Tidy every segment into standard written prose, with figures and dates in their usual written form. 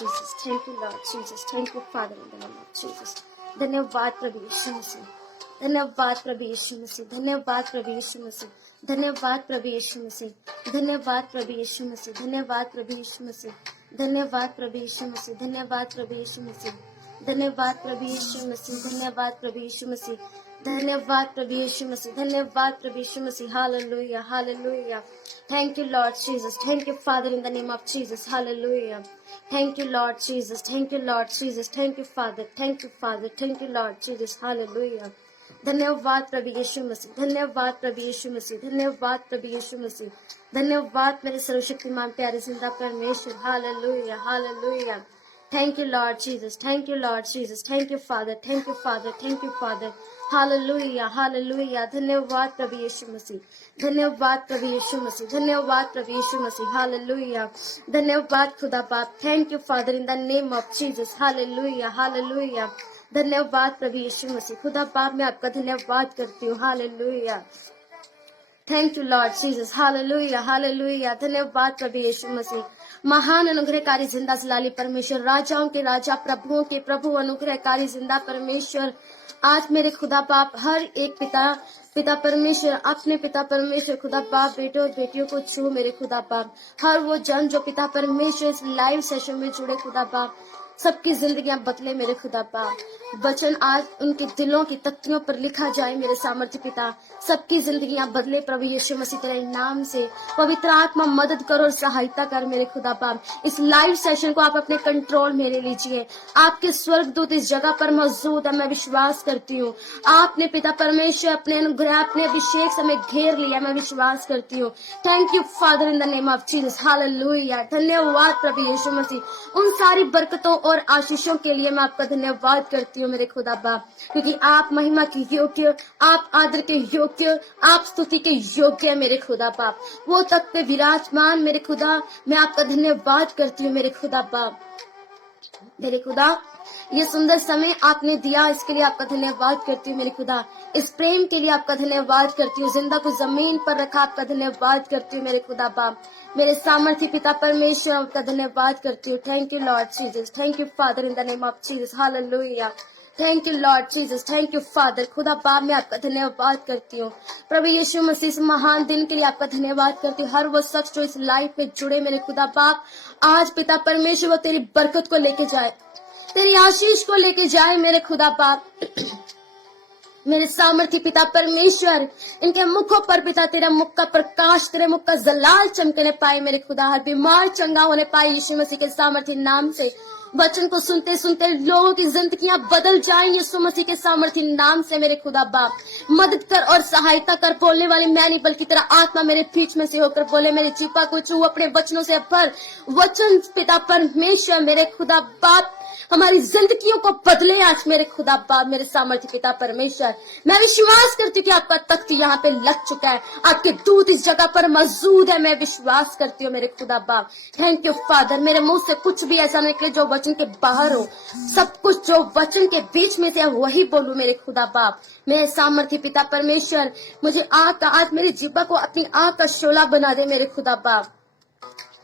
Jesus. Thank you, Lord Jesus. Thank you, Father, in the name of Jesus. धन्यवाद प्रभु यीशु मसीह. धन्यवाद प्रभु यीशु मसीह. धन्यवाद प्रभु यीशु मसीह. धन्यवाद प्रभु यीशु मसीह. धन्यवाद प्रभु यीशु मसीह. धन्यवाद प्रभु यीशु मसीह. धन्यवाद प्रभु यीशु मसीह. धन्यवाद प्रभु यीशु मसीह. धन्यवाद प्रभु यीशु मसीह. धन्यवाद प्रभु यीशु मसीह. धन्यवाद प्रभु यीशु मसीह. धन्यवाद प्रभु यीशु मसीह. Hallelujah. Hallelujah. Thank you, Lord Jesus. Thank you, Father, in the name of Jesus. Hallelujah. Thank you, Lord Jesus. Thank you, Lord Jesus. Thank you, Father. Thank you, Father. Thank you, Lord Jesus. Hallelujah. धन्यवाद प्रभु यीशु मसीह. धन्यवाद प्रभु यीशु मसीह. धन्यवाद प्रभु यीशु मसीह. धन्यवाद मेरे सर्वशक्तिमान प्यारे जिंदा परमेश्वर. Hallelujah. Hallelujah. Thank you, Lord Jesus. Thank you, Lord Jesus. Thank you, Father. Thank you, Father. Thank you, Father. Hallelujah. Hallelujah. धन्यवाद प्रभु यीशु मसीह. धन्यवाद प्रभु यीशु मसीह. धन्यवाद प्रभु यीशु मसीह. Hallelujah. धन्यवाद खुदा बाप. Thank you, Father, in the name of Jesus. Hallelujah. Hallelujah. धन्यवाद प्रभु यीशु मसीह. खुदा बाप मैं आपका धन्यवाद करती हूँ. Hallelujah. Thank you, Lord Jesus. Hallelujah. Hallelujah. धन्यवाद प्रभु यीशु मसीह. महान अनुग्रहकारी जिंदा जलाली परमेश्वर, राजाओं के राजा, प्रभुओं के प्रभु, अनुग्रहकारी जिंदा परमेश्वर, आज मेरे खुदा बाप हर एक पिता परमेश्वर, अपने पिता परमेश्वर खुदा बाप बेटों और बेटियों को छू मेरे खुदा बाप. हर वो जन जो पिता परमेश्वर इस लाइव सेशन में जुड़े खुदा बाप, सबकी जिंदगियां बदले मेरे खुदा बाप. वचन आज उनके दिलों की तख्तियों पर लिखा जाए मेरे सामर्थ्य पिता. सबकी जिंदगियां बदले प्रभु यीशु मसीह तेरे नाम से. पवित्र आत्मा मदद करो और सहायता कर मेरे खुदा बाप. इस लाइव सेशन को आप अपने कंट्रोल में ले लीजिए. आपके स्वर्गदूत इस जगह पर मौजूद है, मैं विश्वास करती हूँ. आपने पिता परमेश्वर अपने अनुग्रह, अपने अभिषेक से हमें घेर लिया, मैं विश्वास करती हूँ. Thank you father in the name of Jesus. Hallelujah. धन्यवाद प्रभु यीशु मसीह. उन सारी बरकतों और आशीषों के लिए मैं आपका धन्यवाद करती हूँ मेरे खुदा बाप, क्योंकि आप महिमा के योग्य, आप आदर के योग्य, आप स्तुति के योग्य है मेरे खुदा बाप. वो तक पे विराजमान मेरे खुदा, मैं आपका धन्यवाद करती हूँ मेरे खुदा बाप. मेरे खुदा ये सुंदर समय आपने दिया, इसके लिए आपका धन्यवाद करती हूँ मेरे खुदा. इस प्रेम के लिए आपका धन्यवाद करती हूँ. जिंदा को जमीन पर रखा, आपका धन्यवाद करती हूँ मेरे खुदा बाप. मेरे सामर्थ्य पिता परमेश्वर, आपका धन्यवाद करती हूँ. Thank you Lord Jesus. Thank you father in the name of Jesus. Hallelujah. Thank you Lord Jesus. Thank you father. खुदा बाप मैं आपका धन्यवाद करती हूँ. प्रभु यीशु मसीह इस महान दिन के लिए आपका धन्यवाद करती हूँ. हर वो शख्स जो इस लाइफ में जुड़े मेरे खुदा बाप, आज पिता परमेश्वर वो तेरी बरकत को लेके जाए, तेरी आशीष को लेके जाए मेरे खुदा बाप. मेरे सामर्थ्य पिता परमेश्वर, इनके मुखों पर पिता तेरा मुख का प्रकाश, तेरे मुख का जलाल चमकने पाए मेरे खुदा. हर बीमार चंगा होने पाए यीशु मसीह के सामर्थ्य नाम से. वचन को सुनते सुनते लोगों की जिंदगियां बदल जाएं यीशु मसीह के सामर्थ्य नाम से मेरे खुदा बाप. मदद कर और सहायता कर. बोलने वाली मैं नहीं बल्कि तेरा आत्मा मेरे बीच में से होकर बोले. मेरे जीपा को छू, अपने वचनों से भर. वचन पिता परमेश्वर मेरे खुदा बाप हमारी जिंदगियों को बदले आज मेरे खुदा बाप. मेरे सामर्थ्य पिता परमेश्वर, मैं विश्वास करती हूँ कि आपका तख्त यहाँ पे लग चुका है, आपके दूत इस जगह पर मौजूद है. मैं विश्वास करती हूँ मेरे खुदा बाप. Thank you father. मेरे मुंह से कुछ भी ऐसा निकले जो वचन के बाहर हो, सब कुछ जो वचन के बीच में से वही बोलूं मेरे खुदा बाप. मेरे सामर्थ्य पिता परमेश्वर, मुझे आज मेरी जीवा को अपनी आंख का शोला बना दे मेरे खुदा बाप.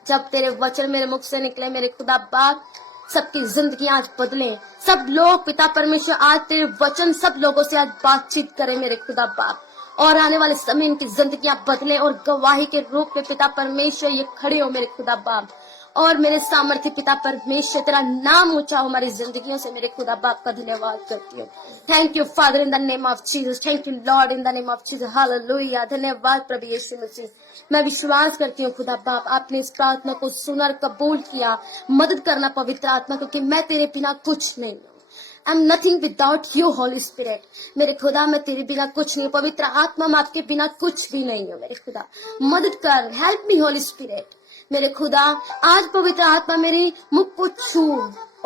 जब तेरे वचन मेरे मुख से निकले मेरे खुदा बाप, सबकी जिंदगी आज बदले. सब लोग पिता परमेश्वर आज तेरे वचन सब लोगों से आज बातचीत करें मेरे खुदा बाप. और आने वाले समय इनकी जिंदगियां बदले और गवाही के रूप में पिता परमेश्वर ये खड़े हो मेरे खुदा बाप. और मेरे सामर्थ्य पिता परमेश्वर तेरा नाम ऊंचा हो हमारी जिंदगियों से मेरे खुदा बाप का धन्यवाद करती हूँ. Thank you father in the name of Jesus. Thank you Lord in the name of Jesus. Hallelujah. धन्यवाद प्रभु यीशु मसीह. मैं विश्वास करती हूँ खुदा बाप आपने इस प्रार्थना को सुना और कबूल किया. मदद करना पवित्र आत्मा, क्योंकि मैं तेरे बिना कुछ नहीं हूँ. I am nothing without you Holi spirit. मेरे खुदा मैं तेरे बिना कुछ नहीं. पवित्र आत्मा मैं आपके बिना कुछ भी नहीं हूँ मेरे खुदा. मदद कर. Help me Holi spirit. मेरे खुदा आज पवित्र आत्मा मेरे मुख को छू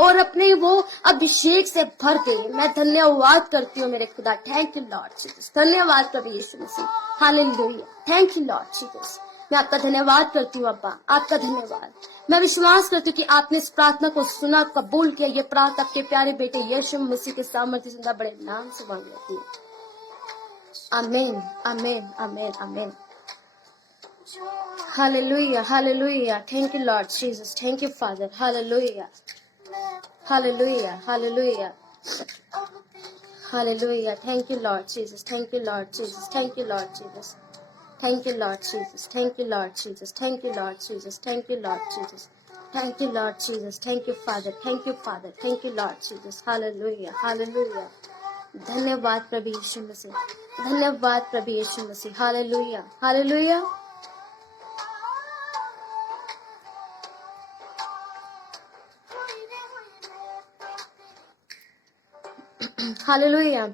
और अपने वो अभिषेक से भर दे. मैं धन्यवाद करती हूँ मेरे खुदा. Thank you Lord Jesus. धन्यवाद प्रभु यीशु मसीह. Hallelujah. Thank you Lord Jesus. मैं आपका धन्यवाद करती हूँ अब्बा, आपका धन्यवाद. मैं विश्वास करती हूँ कि आपने इस प्रार्थना को सुना, कबूल किया. ये प्रार्थना आपके प्यारे बेटे यीशु मसीह के सामर्थ्य से बड़े नाम से मांग लेती है. आमीन, आमीन, आमीन, आमीन. Hallelujah, hallelujah. Thank you, Lord Jesus. Thank you, Father. Hallelujah. Hallelujah, hallelujah, hallelujah. Thank you, Lord Jesus. Thank you, Lord Jesus. Thank you, Lord Jesus. Thank you, Lord Jesus. Thank you, Lord Jesus. Thank you, Lord Jesus. Thank you, Lord Jesus. Thank you, Lord Jesus. Thank you, Father. Thank you, Father. Thank you, Lord Jesus. Hallelujah, hallelujah. धन्यवाद प्रभु यीशु मसीह, धन्यवाद प्रभु यीशु मसीह। Hallelujah, hallelujah, hallelujah.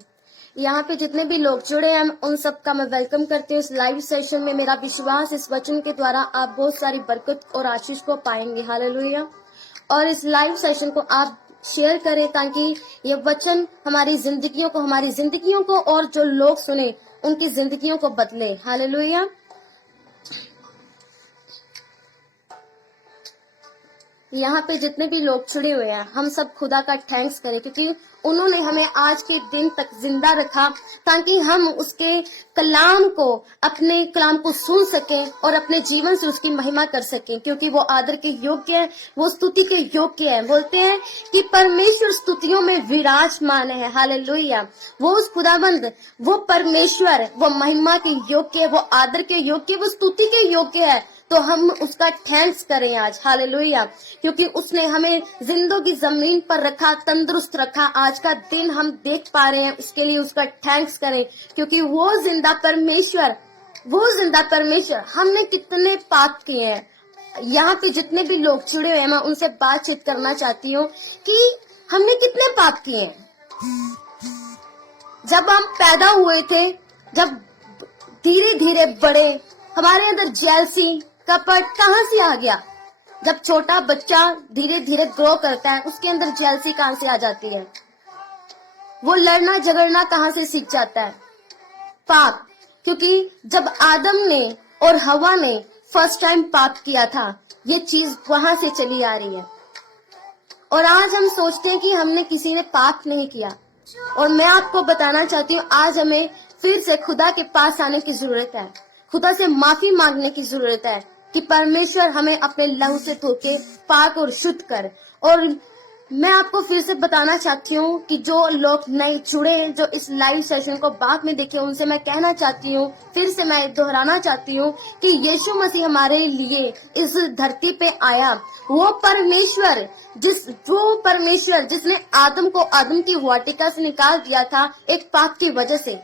यहाँ पे जितने भी लोग जुड़े हैं उन सब का मैं वेलकम करती हूँ इस लाइव सेशन में। मेरा विश्वास इस वचन के द्वारा आप बहुत सारी बरकत और आशीष को पाएंगे। हालेलुया। और इस लाइव सेशन को आप शेयर करें ताकि ये वचन हमारी जिंदगियों को और जो लोग सुने उनकी जिंदगियों को बदले। हालेलुया। यहाँ पे जितने भी लोग जुड़े हुए हैं हम सब खुदा का थैंक्स करें क्योंकि उन्होंने हमें आज के दिन तक जिंदा रखा ताकि हम उसके कलाम को सुन सकें और अपने जीवन से उसकी महिमा कर सकें, क्योंकि वो आदर के योग्य है, वो स्तुति के योग्य है। बोलते हैं कि परमेश्वर स्तुतियों में विराजमान है। हालेलुया। वो उस खुदाबंद, वो परमेश्वर, वो महिमा के योग्य है, वो आदर के योग्य, वो स्तुति के योग्य है। तो हम उसका थैंक्स करें आज। हालेलुया। क्योंकि उसने हमें जिंदगी जमीन पर रखा, तंदुरुस्त रखा। आज का दिन हम देख पा रहे हैं, उसके लिए उसका थैंक्स करें क्योंकि वो जिंदा परमेश्वर हमने कितने पाप किए हैं। यहाँ पे जितने भी लोग जुड़े हुए हैं मैं उनसे बातचीत करना चाहती हूँ कि हमने कितने पाप किए हैं। जब हम पैदा हुए थे, जब धीरे धीरे बड़े, हमारे अंदर जेलसी, कपट कहाँ से आ गया? जब छोटा बच्चा धीरे धीरे ग्रो करता है उसके अंदर जेलसी कहाँ से आ जाती है? वो लड़ना झगड़ना कहाँ से सीख जाता है? पाप। क्योंकि जब आदम ने और हवा ने फर्स्ट टाइम पाप किया था, ये चीज वहां से चली आ रही है। और आज हम सोचते हैं कि हमने किसी ने पाप नहीं किया। और मैं आपको बताना चाहती हूँ आज हमें फिर से खुदा के पास आने की जरूरत है, खुदा से माफी मांगने की जरूरत है कि परमेश्वर हमें अपने लहू से धो के पाक और शुद्ध कर। और मैं आपको फिर से बताना चाहती हूँ कि जो लोग नए जुड़े हैं, जो इस लाइव सेशन को बाद में देखे, उनसे मैं कहना चाहती हूँ, फिर से मैं दोहराना चाहती हूँ कि यीशु मसीह हमारे लिए इस धरती पे आया। वो परमेश्वर जिसने आदम को आदम की वाटिका से निकाल दिया था एक पाप की वजह से,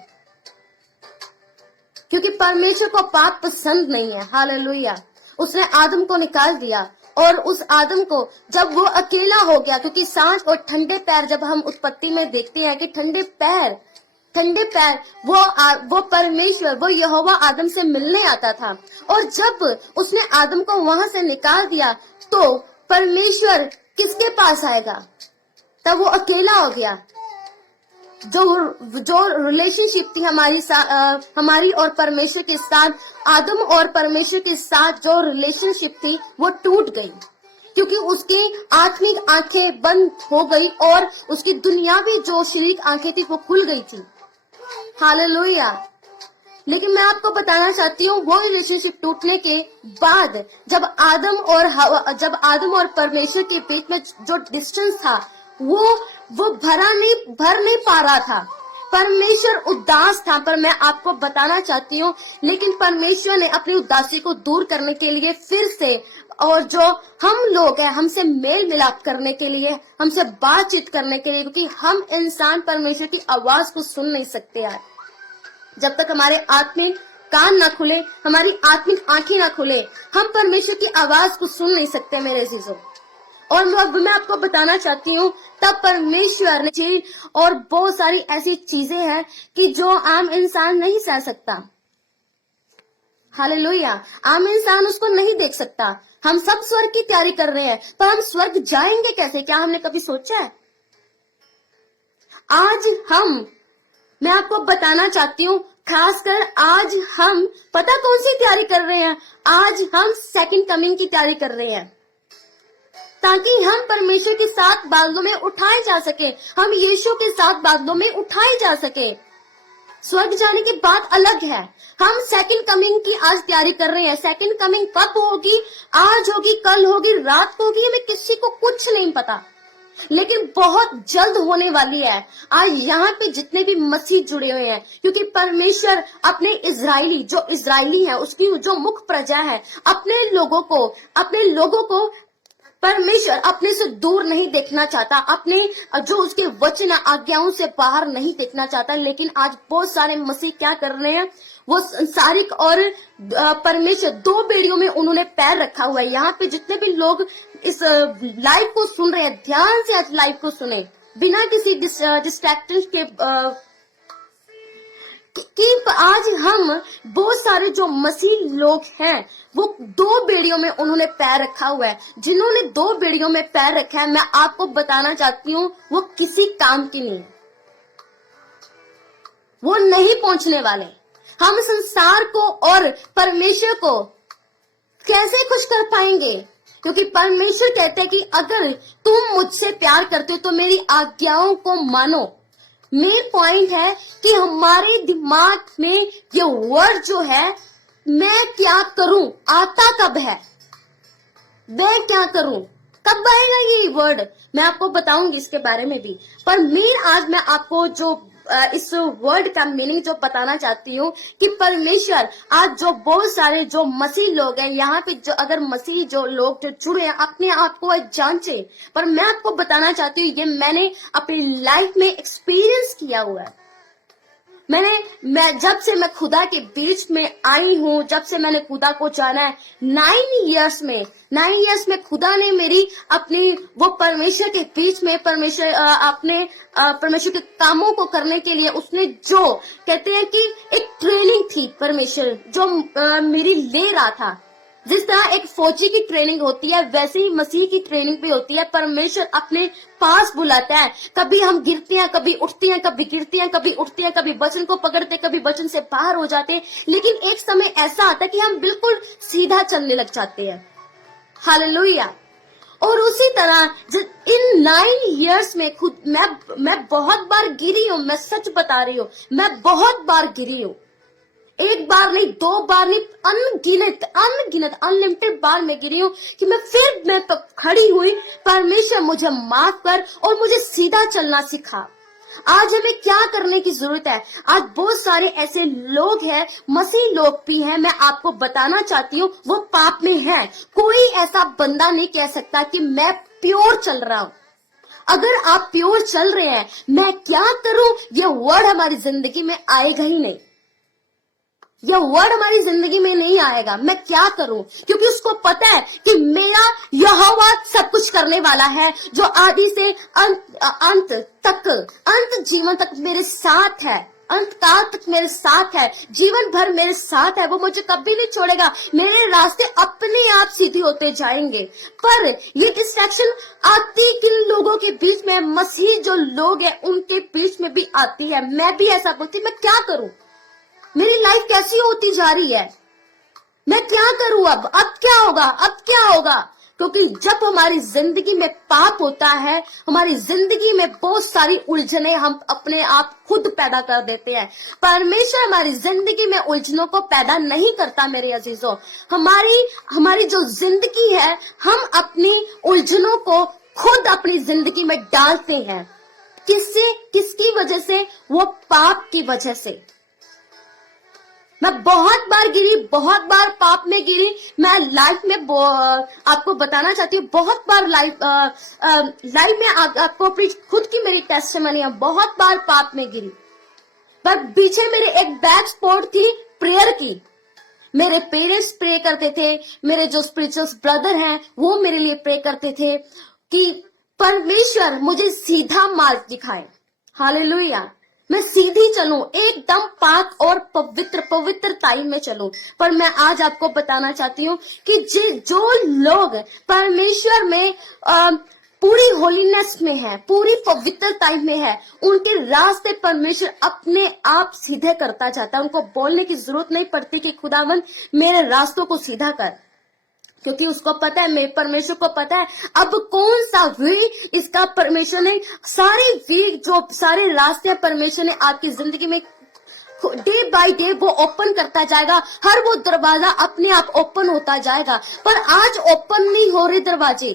क्योंकि परमेश्वर को पाप पसंद नहीं है। हालेलुया। उसने आदम को निकाल दिया और उस आदम को जब वो अकेला हो गया, क्योंकि सांझ और ठंडे पैर जब हम उत्पत्ति में देखते हैं कि ठंडे पैर वो परमेश्वर, वो यहोवा आदम से मिलने आता था। और जब उसने आदम को वहां से निकाल दिया तो परमेश्वर किसके पास आएगा? तब वो अकेला हो गया। जो रिलेशनशिप थी हमारी और परमेश्वर के साथ, आदम और परमेश्वर के साथ जो रिलेशनशिप थी वो टूट गई, क्योंकि उसकी आत्मिक आंखें बंद हो गई और उसकी दुनियावी जो शारीरिक आंखें थी वो खुल गई थी। हालेलुया। लेकिन मैं आपको बताना चाहती हूँ वो रिलेशनशिप टूटने के बाद जब आदम और परमेश्वर के बीच में जो डिस्टेंस था वो भर नहीं पा रहा था। परमेश्वर उदास था। पर मैं आपको बताना चाहती हूँ, लेकिन परमेश्वर ने अपनी उदासी को दूर करने के लिए फिर से, और जो हम लोग हैं हमसे मेल मिलाप करने के लिए, हमसे बातचीत करने के लिए, क्योंकि हम इंसान परमेश्वर की आवाज को सुन नहीं सकते यार जब तक हमारे आत्मिक कान ना खुले, हमारी आत्मिक आंखें ना खुले, हम परमेश्वर की आवाज को सुन नहीं सकते मेरे अजीजों। और मैं आपको बताना चाहती हूँ तब परमेश्वर ने, और बहुत सारी ऐसी चीजें हैं कि जो आम इंसान नहीं सह सकता। हालेलुया। आम इंसान उसको नहीं देख सकता। हम सब स्वर्ग की तैयारी कर रहे हैं, पर हम स्वर्ग जाएंगे कैसे? क्या हमने कभी सोचा है? मैं आपको बताना चाहती हूँ, खासकर आज हम पता कौन सी तैयारी कर रहे हैं? आज हम सेकंड कमिंग की तैयारी कर रहे हैं, ताकि हम परमेश्वर के साथ बादलों में उठाए जा सके, हम यीशु के साथ बादलों में उठाए जा सके। स्वर्ग जाने की बात अलग है, हम सेकंड कमिंग की आज तैयारी कर रहे हैं। सेकंड कमिंग कब होगी? आज होगी, कल होगी, रात को होगी, हमें किसी को कुछ नहीं पता। लेकिन बहुत जल्द होने वाली है। आज यहाँ पे जितने भी मसीह जुड़े हुए हैं, क्योंकि परमेश्वर अपने जो इजरायली है, उसकी जो मुख्य प्रजा है, अपने लोगों को परमेश्वर अपने से दूर नहीं देखना चाहता, अपने जो उसके वचन आज्ञाओं से बाहर नहीं देखना चाहता। लेकिन आज बहुत सारे मसीह क्या कर रहे हैं, वो संसारिक और परमेश्वर, दो बेड़ियों में उन्होंने पैर रखा हुआ है। यहाँ पे जितने भी लोग इस लाइव को सुन रहे हैं, ध्यान से आज लाइव को सुने, बिना किसी डिस्ट्रैक्शन के कि आज हम बहुत सारे जो मसीह लोग हैं, वो दो बेड़ियों में उन्होंने पैर रखा हुआ है। जिन्होंने दो बेड़ियों में पैर रखा है, मैं आपको बताना चाहती हूँ, वो किसी काम की नहीं, वो नहीं पहुंचने वाले। हम संसार को और परमेश्वर को कैसे खुश कर पाएंगे? क्योंकि परमेश्वर कहते हैं कि अगर तुम मुझसे प्यार करते हो तो मेरी आज्ञाओं को मानो। मेन पॉइंट है कि हमारे दिमाग में ये वर्ड जो है, मैं क्या करूं, आता कब है? मैं क्या करूं, कब आएगा ये वर्ड? मैं आपको बताऊंगी इसके बारे में भी। पर आज मैं आपको जो इस वर्ड का मीनिंग जो बताना चाहती हूँ कि परमेश्वर आज जो बहुत सारे जो मसीह लोग हैं यहाँ पे, जो अगर मसीह जो लोग जो जुड़े हैं, अपने आप को जांचे। पर मैं आपको बताना चाहती हूँ, ये मैंने अपनी लाइफ में एक्सपीरियंस किया हुआ है। मैं जब से मैं खुदा के बीच में आई हूँ, जब से मैंने खुदा को जाना है, 9 इयर्स में खुदा ने मेरी अपनी वो परमेश्वर के बीच में अपने परमेश्वर के कामों को करने के लिए उसने जो कहते हैं कि एक ट्रेनिंग थी, परमेश्वर जो मेरी ले रहा था। जिस तरह एक फौजी की ट्रेनिंग होती है, वैसे ही मसीह की ट्रेनिंग भी होती है। परमेश्वर अपने पास बुलाता है। कभी हम गिरते हैं, कभी उठते हैं, कभी गिरते हैं, कभी उठते हैं, कभी वचन को पकड़ते, कभी वचन से बाहर हो जाते हैं। लेकिन एक समय ऐसा आता है कि हम बिल्कुल सीधा चलने लग जाते हैं। हालेलुया। और उसी तरह इन 9 इयर्स में खुद मैं बहुत बार गिरी हूँ। मैं सच बता रही हूँ, मैं बहुत बार गिरी हूँ। एक बार नहीं, 2 बार नहीं, अनगिनत अनलिमिटेड बार मैं गिरी हूँ कि मैं खड़ी हुई, परमेश्वर मुझे माफ कर और मुझे सीधा चलना सिखा। आज हमें क्या करने की जरूरत है? आज बहुत सारे ऐसे लोग हैं, मसीह लोग भी हैं, मैं आपको बताना चाहती हूँ, वो पाप में है। कोई ऐसा बंदा नहीं कह सकता कि मैं प्योर चल रहा हूँ। अगर आप प्योर चल रहे हैं, मैं क्या करूं, ये वर्ड हमारी जिंदगी में आएगा ही नहीं। यह वर्ड हमारी जिंदगी में नहीं आएगा। मैं क्या करूं? क्योंकि उसको पता है कि मेरा यहोवा सब कुछ करने वाला है, जो आदि से अंत जीवन तक मेरे साथ है, अंत काल तक मेरे साथ है, जीवन भर मेरे साथ है। वो मुझे कभी नहीं छोड़ेगा। मेरे रास्ते अपने आप सीधे होते जाएंगे। पर ये डिस्ट्रैक्शन आती किन लोगों के बीच में? मसीह जो लोग हैं उनके बीच में भी आती है। मैं भी ऐसा बोलती, मैं क्या करूं? मेरी लाइफ कैसी होती जा रही है? मैं क्या करूं? अब क्या होगा? क्योंकि जब हमारी जिंदगी में पाप होता है, हमारी जिंदगी में बहुत सारी उलझने हम अपने आप खुद पैदा कर देते हैं। परमेश्वर हमारी जिंदगी में उलझनों को पैदा नहीं करता। मेरे अजीजों, हमारी जो जिंदगी है, हम अपनी उलझनों को खुद अपनी जिंदगी में डालते हैं। किसकी वजह से? वो पाप की वजह से। मैं बहुत बार गिरी, बहुत बार पाप में गिरी। मैं लाइफ में आपको बताना चाहती हूँ, बहुत बार लाइफ में आपको अपनी खुद की मेरी टेस्टिमनी है, बहुत बार पाप में गिरी। पर पीछे मेरे एक बैक स्पॉट थी प्रेयर की। मेरे पेरेंट्स प्रे करते थे, मेरे जो स्पिरिचुअल ब्रदर हैं वो मेरे लिए प्रे करते थे कि परमेश्वर मुझे सीधा मार्ग दिखाए। हालेलुया। मैं सीधी चलूं, एकदम पाक और पवित्रताई में चलूं। पर मैं आज आपको बताना चाहती हूँ कि जो लोग परमेश्वर में पूरी होलीनेस में है, पूरी पवित्रताई में है, उनके रास्ते परमेश्वर अपने आप सीधे करता जाता है। उनको बोलने की जरूरत नहीं पड़ती कि खुदावन मेरे रास्तों को सीधा कर, क्योंकि उसको पता है, मेरे परमेश्वर को पता है अब कौन सा वे इसका परमेश्वर ने सारे रास्ते परमेश्वर ने आपकी जिंदगी में डे बाय डे वो ओपन करता जाएगा। हर वो दरवाजा अपने आप ओपन होता जाएगा। पर आज ओपन नहीं हो रहे दरवाजे,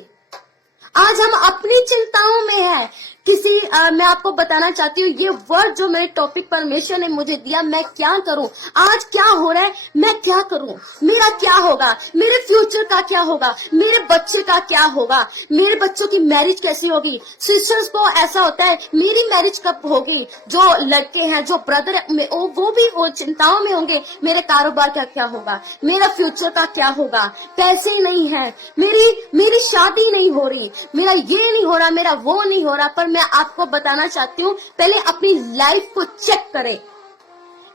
आज हम अपनी चिंताओं में है। मैं आपको बताना चाहती हूँ, ये वर्ड जो मेरे टॉपिक परमेश्वर ने मुझे दिया, मैं क्या करूं, आज क्या हो रहा है, मैं क्या करूं, मेरा क्या होगा, मेरे फ्यूचर का क्या होगा, मेरे बच्चे का क्या होगा, मेरे बच्चों की मैरिज कैसी होगी। सिस्टर्स को ऐसा होता है, मेरी मैरिज कब होगी। जो लड़के हैं, जो ब्रदर है, वो भी वो चिंताओं में होंगे, मेरे कारोबार का क्या होगा, मेरा फ्यूचर का क्या होगा, पैसे नहीं है, मेरी शादी नहीं हो रही, मेरा ये नहीं हो रहा, मेरा वो नहीं हो रहा। पर मैं आपको बताना चाहती हूँ, पहले अपनी लाइफ को चेक करें।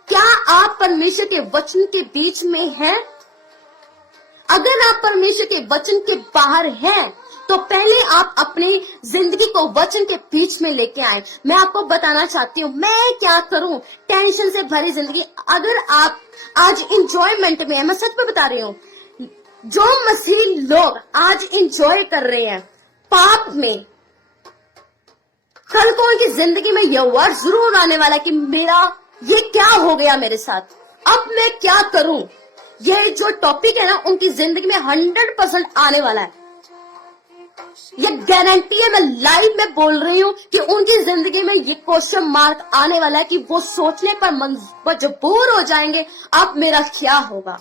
क्या आप परमेश्वर के वचन के बीच में हैं? अगर आप परमेश्वर के वचन के बाहर हैं, तो पहले आप अपनी जिंदगी को वचन के बीच में लेके आए। मैं आपको बताना चाहती हूँ, मैं क्या करूं, टेंशन से भरी जिंदगी। अगर आप आज इंजॉयमेंट में है, मैं सच में बता रही हूँ, जो मसीह लोग आज इंजॉय कर रहे हैं पाप में, कल को उनकी जिंदगी में यह वर्ड जरूर आने वाला है कि मेरा ये क्या हो गया मेरे साथ, अब मैं क्या करूं। ये जो टॉपिक है ना, उनकी जिंदगी में 100% आने वाला है। ये गारंटी है, मैं लाइव में बोल रही हूँ कि उनकी जिंदगी में ये क्वेश्चन मार्क आने वाला है कि वो सोचने पर मजबूर हो जाएंगे, अब मेरा क्या होगा।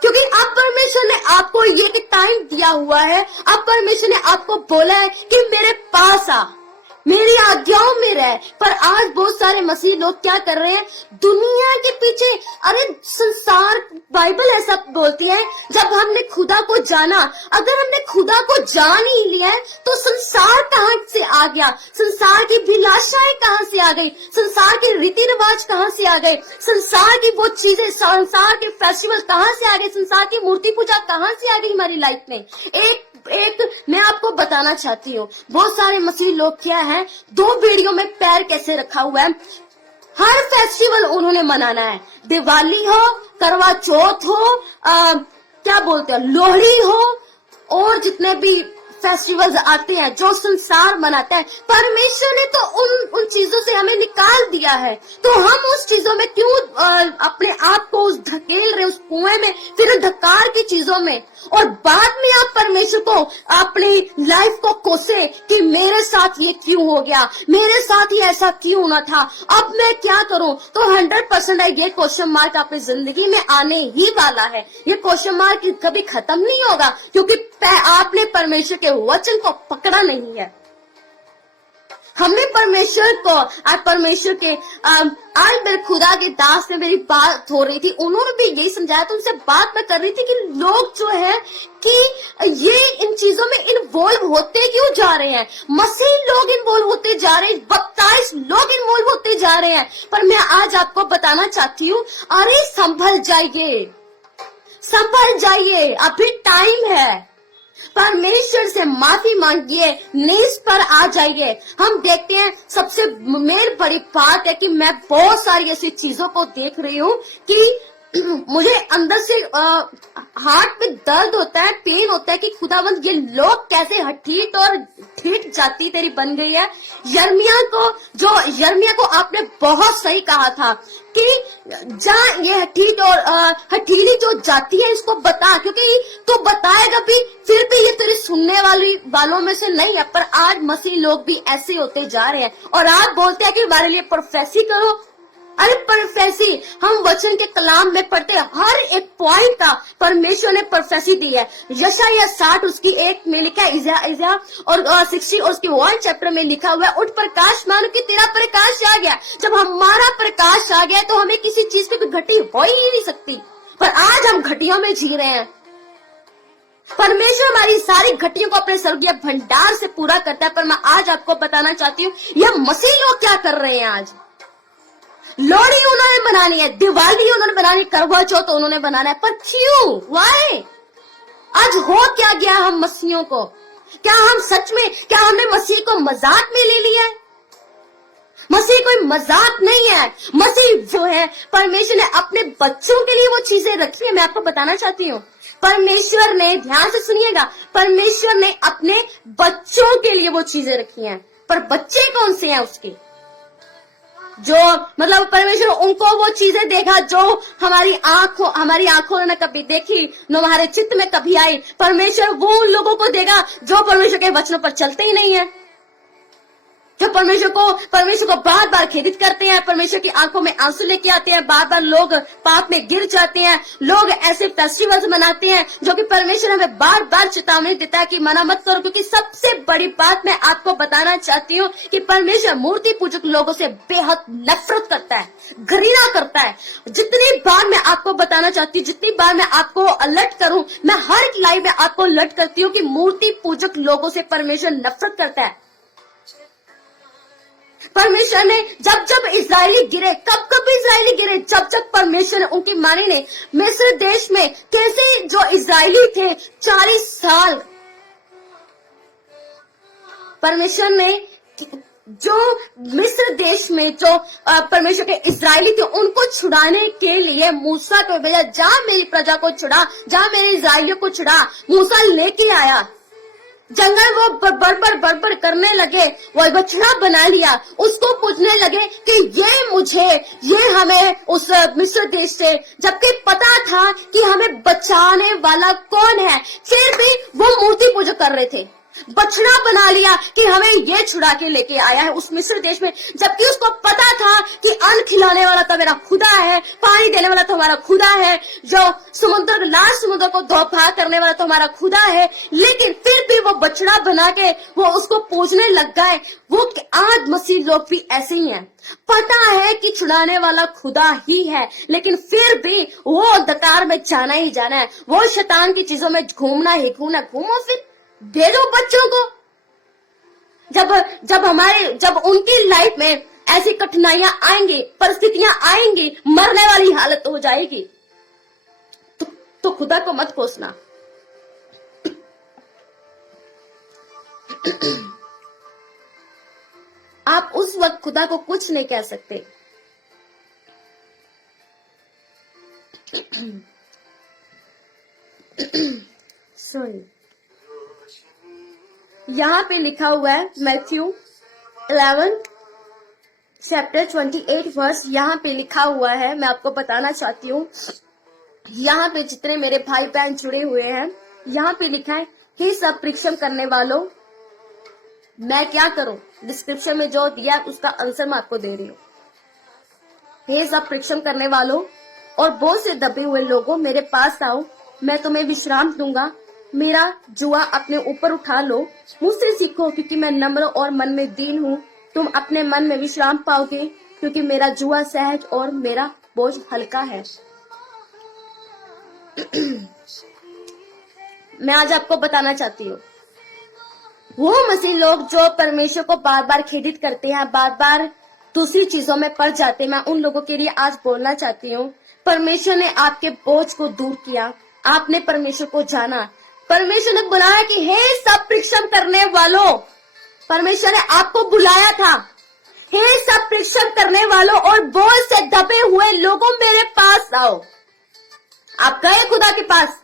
क्योंकि अब परमेश्वर ने आपको ये टाइम दिया हुआ है, अब परमेश्वर ने आपको बोला है कि मेरे पास आ, मेरी आज्ञाओं में रह। पर आज बहुत सारे मसीह लोग क्या कर रहे हैं, दुनिया के पीछे। अरे संसार, बाइबल ऐसा बोलती है, जब हमने खुदा को जाना, अगर हमने खुदा को जान ही लिया है, तो संसार कहाँ से आ गया, संसार की अभिलाषाएं कहाँ से आ गई, संसार के रीति रिवाज कहाँ से आ गए, संसार की वो चीजें, संसार के फेस्टिवल कहाँ से आ गए, संसार की मूर्ति पूजा कहाँ से आ गई हमारी लाइफ में। एक मैं आपको बताना चाहती हूँ, बहुत सारे मसीह लोग क्या है, 2 बेड़ियों में पैर कैसे रखा हुआ है। हर फेस्टिवल उन्होंने मनाना है, दिवाली हो, करवा चौथ हो, क्या बोलते हैं, लोहड़ी हो, और जितने भी फेस्टिवल्स आते हैं जो संसार मनाता है। परमेश्वर ने तो उन चीजों से हमें निकाल दिया है, तो हम उस चीजों में क्यों अपने आप को धकेल रहे, उस कुएं में, फिर धक्कार की चीजों में, और बाद में आप परमेश्वर को अपनी लाइफ को कोसे कि मेरे साथ ये क्यों हो गया, मेरे साथ ही ऐसा क्यों ना था, अब मैं क्या करूं। तो 100% है, ये क्वेश्चन मार्क आपकी जिंदगी में आने ही वाला है। ये क्वेश्चन मार्क कभी खत्म नहीं होगा, क्योंकि आपने परमेश्वर के वचन को पकड़ा नहीं है। हमने परमेश्वर को, आज परमेश्वर के आज मेरे खुदा के दास से मेरी बात हो रही थी, उन्होंने भी यही समझाया, तो उनसे बात मैं कर रही थी कि लोग जो है कि ये इन चीजों में इन्वॉल्व होते क्यों जा रहे हैं। मसीह लोग इन्वॉल्व होते जा रहे हैं, बप्तिस्म लोग इन्वॉल्व होते जा रहे हैं। पर मैं आज आपको बताना चाहती हूँ, अरे संभल जाइए, संभल जाइए, अभी टाइम है। परमेश्वर से माफी मांगिए, नीज पर आ जाइए। हम देखते हैं, सबसे मेन बड़ी बात है कि मैं बहुत सारी ऐसी चीजों को देख रही हूँ कि मुझे अंदर से हार्ट में दर्द होता है, पेन होता है कि खुदावंद ये लोग कैसे हठीट और ठीक जाति तेरी बन गई है। यर्मिया को आपने बहुत सही कहा था कि जा ये हठीट और हठीली जो जाति है इसको बता, क्योंकि तो बताएगा भी, फिर भी ये तेरी सुनने वालों में से नहीं है। पर आज मसीह लोग भी ऐसे होते जा रहे हैं, और आप बोलते हैं कि हमारे लिए प्रोफेसी करो। अरे प्रोफेसी, हम वचन के कलाम में पढ़ते हैं, हर एक पॉइंट का परमेश्वर ने प्रोफेसी दी है। यशायाह 60 उसकी 1 में लिखा है, इज़ा और 60 और उसकी 1 चैप्टर में लिखा हुआ है, उठ प्रकाश मानो कि तेरा प्रकाश आ गया। जब हमारा प्रकाश आ गया तो हमें किसी चीज की घटी हो ही नहीं सकती। पर आज हम घटियों में जी रहे हैं। परमेश्वर हमारी सारी घटियों को अपने स्वर्गीय भंडार से पूरा करता है। पर मैं आज आपको बताना चाहती हूँ, यह मसीह लोग क्या कर रहे हैं। आज लोहड़ी उन्होंने बनानी है, दिवाली उन्होंने बनानी, करवा चौथ उन्होंने बनाना है, पर क्यों, वाई? आज हो क्या गया हम मसीहियों को? क्या हम सच में, क्या हमने मसीह को मजाक में ले लिया है? मसीह कोई मजाक नहीं है। मसीह वो है, परमेश्वर ने अपने बच्चों के लिए वो चीजें रखी है। मैं आपको बताना चाहती हूँ, परमेश्वर ने, ध्यान से सुनिएगा, परमेश्वर ने अपने बच्चों के लिए वो चीजें रखी हैं। पर बच्चे कौन से हैं उसके? जो मतलब परमेश्वर उनको वो चीजें देगा जो हमारी आंखों ने कभी देखी, न हमारे चित्त में कभी आई। परमेश्वर वो उन लोगों को देगा जो परमेश्वर के वचनों पर चलते ही नहीं है, जो परमेश्वर को बार बार खेदित करते हैं, परमेश्वर की आंखों में आंसू लेके आते हैं, बार बार लोग पाप में गिर जाते हैं। लोग ऐसे फेस्टिवल्स मनाते हैं जो कि परमेश्वर हमें बार बार चेतावनी देता है कि मना मत करो। क्योंकि सबसे बड़ी बात मैं आपको बताना चाहती हूँ कि परमेश्वर मूर्ति पूजक लोगों से बेहद नफरत करता है, घृणा करता है। जितनी बार मैं आपको बताना चाहती हूँ, जितनी बार मैं आपको अलर्ट करूं, मैं हर एक लाइव में आपको अलर्ट करती हूँ कि मूर्ति पूजक लोगों से परमेश्वर नफरत करता है। परमेश्वर ने जब इजरायली गिरे, कब इजरायली गिरे, जब परमेश्वर ने उनकी मानी ने मिस्र देश में कैसे जो इजरायली थे 40 साल परमेश्वर ने जो मिस्र देश में जो परमेश्वर के इजरायली थे उनको छुड़ाने के लिए मूसा को भेजा, जा मेरी प्रजा को छुड़ा, जा मेरे इजरायलियों को छुड़ा। मूसा लेके आया, जंगल वो बड़बड़ करने लगे, वो बछड़ा बना लिया, उसको पूछने लगे कि ये हमें उस मिस्र देश से, जबकि पता था कि हमें बचाने वाला कौन है, फिर भी वो मूर्ति पूजा कर रहे थे। बछड़ा बना लिया कि हमें ये छुड़ा के लेके आया है उस मिस्र देश में, जबकि उसको पता था कि अन्न खिलाने वाला तो मेरा खुदा है, पानी देने वाला तो हमारा खुदा है, जो लाल समुद्र को धोखा करने वाला तो हमारा खुदा है। लेकिन फिर भी वो बछड़ा बना के वो उसको पूजने लग गए। वो आज मसीह लोग भी ऐसे ही हैं, पता है कि छुड़ाने वाला खुदा ही है, लेकिन फिर भी वो अंधकार में जाना ही जाना है, वो शैतान की चीजों में घूमना ही घूमो। फिर दे दो बच्चों को। जब उनकी लाइफ में ऐसी कठिनाइयां आएंगी, परिस्थितियां आएंगी, मरने वाली हालत हो जाएगी, तो खुदा को मत कोसना। आप उस वक्त खुदा को कुछ नहीं कह सकते। सॉरी, यहाँ पे लिखा हुआ है मैथ्यू 11 चैप्टर 28 वर्स, यहाँ पे लिखा हुआ है, मैं आपको बताना चाहती हूँ। यहाँ पे जितने मेरे भाई बहन जुड़े हुए हैं, यहाँ पे लिखा है कि सब परीक्षण करने वालों, मैं क्या करूं? डिस्क्रिप्शन में जो दिया उसका आंसर मैं आपको दे रही हूँ। हे सब परीक्षण करने वालों और बोझ से दबे हुए लोगों, मेरे पास आओ, मैं तुम्हें विश्राम दूंगा। मेरा जुआ अपने ऊपर उठा लो, मुझसे सीखो क्योंकि मैं नम्र और मन में दीन हूँ। तुम अपने मन में विश्राम पाओगे क्योंकि मेरा जुआ सहज और मेरा बोझ हल्का है। मैं आज आपको बताना चाहती हूँ, वो मसीह लोग जो परमेश्वर को बार बार खेदित करते हैं, बार बार दूसरी चीजों में पड़ जाते हैं, मैं उन लोगों के लिए आज बोलना चाहती हूँ। परमेश्वर ने आपके बोझ को दूर किया, आपने परमेश्वर को जाना। परमेश्वर ने बुलाया कि हे सब परीक्षण करने वालों, परमेश्वर ने आपको बुलाया था, हे सब परीक्षण करने वालों और बोझ से दबे हुए लोगों, मेरे पास आओ। आप गए खुदा के पास।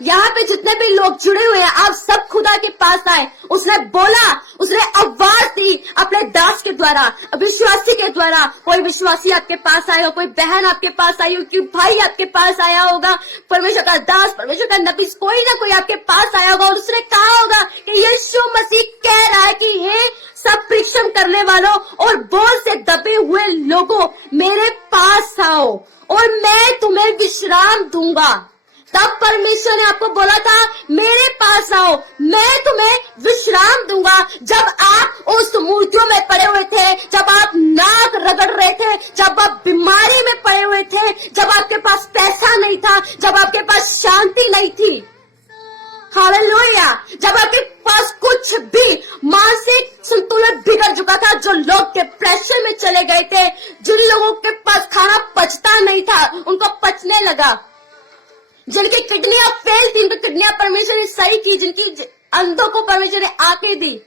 यहाँ पे जितने भी लोग जुड़े हुए हैं, आप सब खुदा के पास आए। उसने बोला, उसने आवाज दी अपने दास के द्वारा, विश्वासी के द्वारा। कोई विश्वासी आपके पास आएगा, कोई बहन आपके पास आई होगी, भाई आपके पास आया होगा, परमेश्वर का दास, परमेश्वर का नबी, कोई ना कोई आपके पास आया होगा और उसने कहा होगा कि यीशु मसीह कह रहा है कि हे सब परीक्षण करने वालों और बोझ से दबे हुए लोगों, मेरे पास आओ और मैं तुम्हें विश्राम दूंगा। तब परमेश्वर ने आपको बोला था, मेरे पास आओ, मैं तुम्हें विश्राम दूंगा। जब आप उस मूर्तियों में पड़े हुए थे, जब आप नाक रगड़ रहे थे, जब आप बीमारी में पड़े हुए थे, जब आपके पास पैसा नहीं था, जब आपके पास शांति नहीं थी, हालेलुया, जब आपके पास कुछ भी मानसिक संतुलन बिगड़ चुका था, जो लोग डिप्रेशन में चले गए थे, जिन लोगों के पास खाना पचता नहीं था उनको पचने लगा, जिनकी किडनियां फेल थी उनकी किडनियां परमेश्वर ने सही की, जिनकी अंधों को परमेश्वर ने आंखें दी,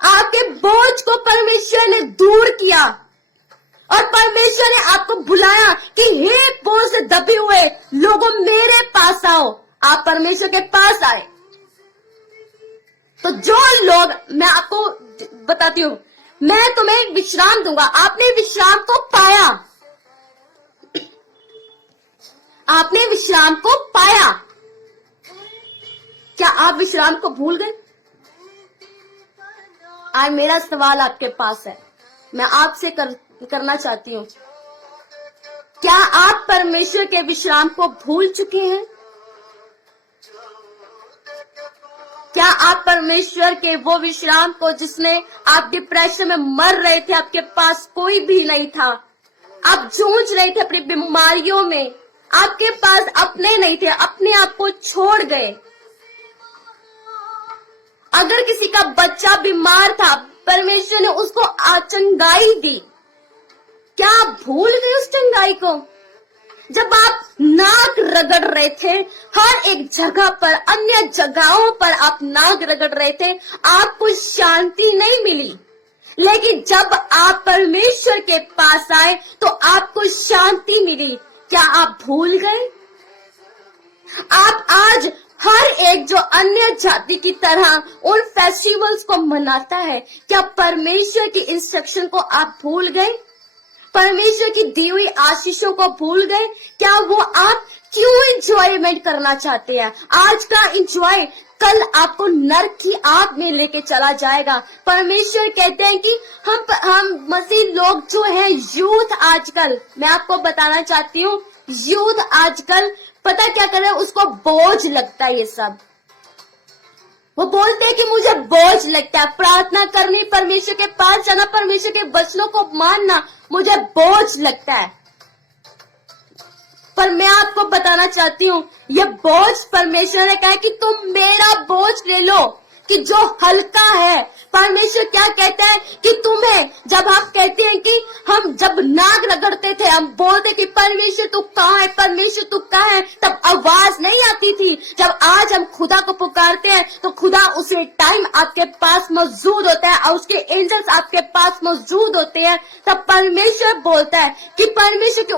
आपके बोझ को परमेश्वर ने दूर किया और परमेश्वर ने आपको बुलाया कि हे बोझ से दबे हुए लोगों, मेरे पास आओ। आप परमेश्वर के पास आए। तो जो लोग, मैं आपको बताती हूँ, मैं तुम्हें विश्राम दूंगा। आपने विश्राम को पाया, आपने विश्राम को पाया, क्या आप विश्राम को भूल गए? आज मेरा सवाल आपके पास है, मैं आपसे करना चाहती हूँ, क्या आप परमेश्वर के विश्राम को भूल चुके हैं? क्या आप परमेश्वर के वो विश्राम को, जिसने आप डिप्रेशन में मर रहे थे, आपके पास कोई भी नहीं था, आप जूझ रहे थे अपनी बीमारियों में, आपके पास अपने नहीं थे, अपने आप को छोड़ गए। अगर किसी का बच्चा बीमार था, परमेश्वर ने उसको चंगाई दी, क्या आप भूल गए उस चंगाई को? जब आप नाक रगड़ रहे थे, हर एक जगह पर, अन्य जगहों पर आप नाक रगड़ रहे थे, आपको शांति नहीं मिली। लेकिन जब आप परमेश्वर के पास आए तो आपको शांति मिली। क्या आप भूल गए? आप आज हर एक जो अन्य जाति की तरह उन फेस्टिवल्स को मनाता है, क्या परमेश्वर की इंस्ट्रक्शन को आप भूल गए? परमेश्वर की दी हुई आशीषों को भूल गए? क्या वो आप क्यों एंजॉयमेंट करना चाहते हैं? आज का एंजॉय कल आपको नरक की आग में लेके चला जाएगा। परमेश्वर कहते हैं कि हम मसीह लोग जो हैं, यूथ आजकल, मैं आपको बताना चाहती हूँ, यूथ आजकल पता क्या कर रहे हैं, उसको बोझ लगता है। ये सब वो बोलते हैं कि मुझे बोझ लगता है, प्रार्थना करनी, परमेश्वर के पास जाना, परमेश्वर के वचनों को मानना मुझे बोझ लगता है। पर मैं आपको बताना चाहती हूँ, ये बोझ परमेश्वर ने कहा है कि तुम मेरा बोझ ले लो, कि जो हल्का है। परमेश्वर क्या कहते हैं कि तुम्हें, जब हम कहते हैं कि हम जब नाक रगड़ते थे, हम बोलते कि परमेश्वर तू कहाँ है, परमेश्वर तू कहाँ है, तब आवाज नहीं आती थी। जब आज हम खुदा को पुकारते हैं तो खुदा उसी टाइम आपके पास मौजूद होता है और उसके एंजल्स आपके पास मौजूद होते हैं। तब परमेश्वर बोलता है कि परमेश्वर के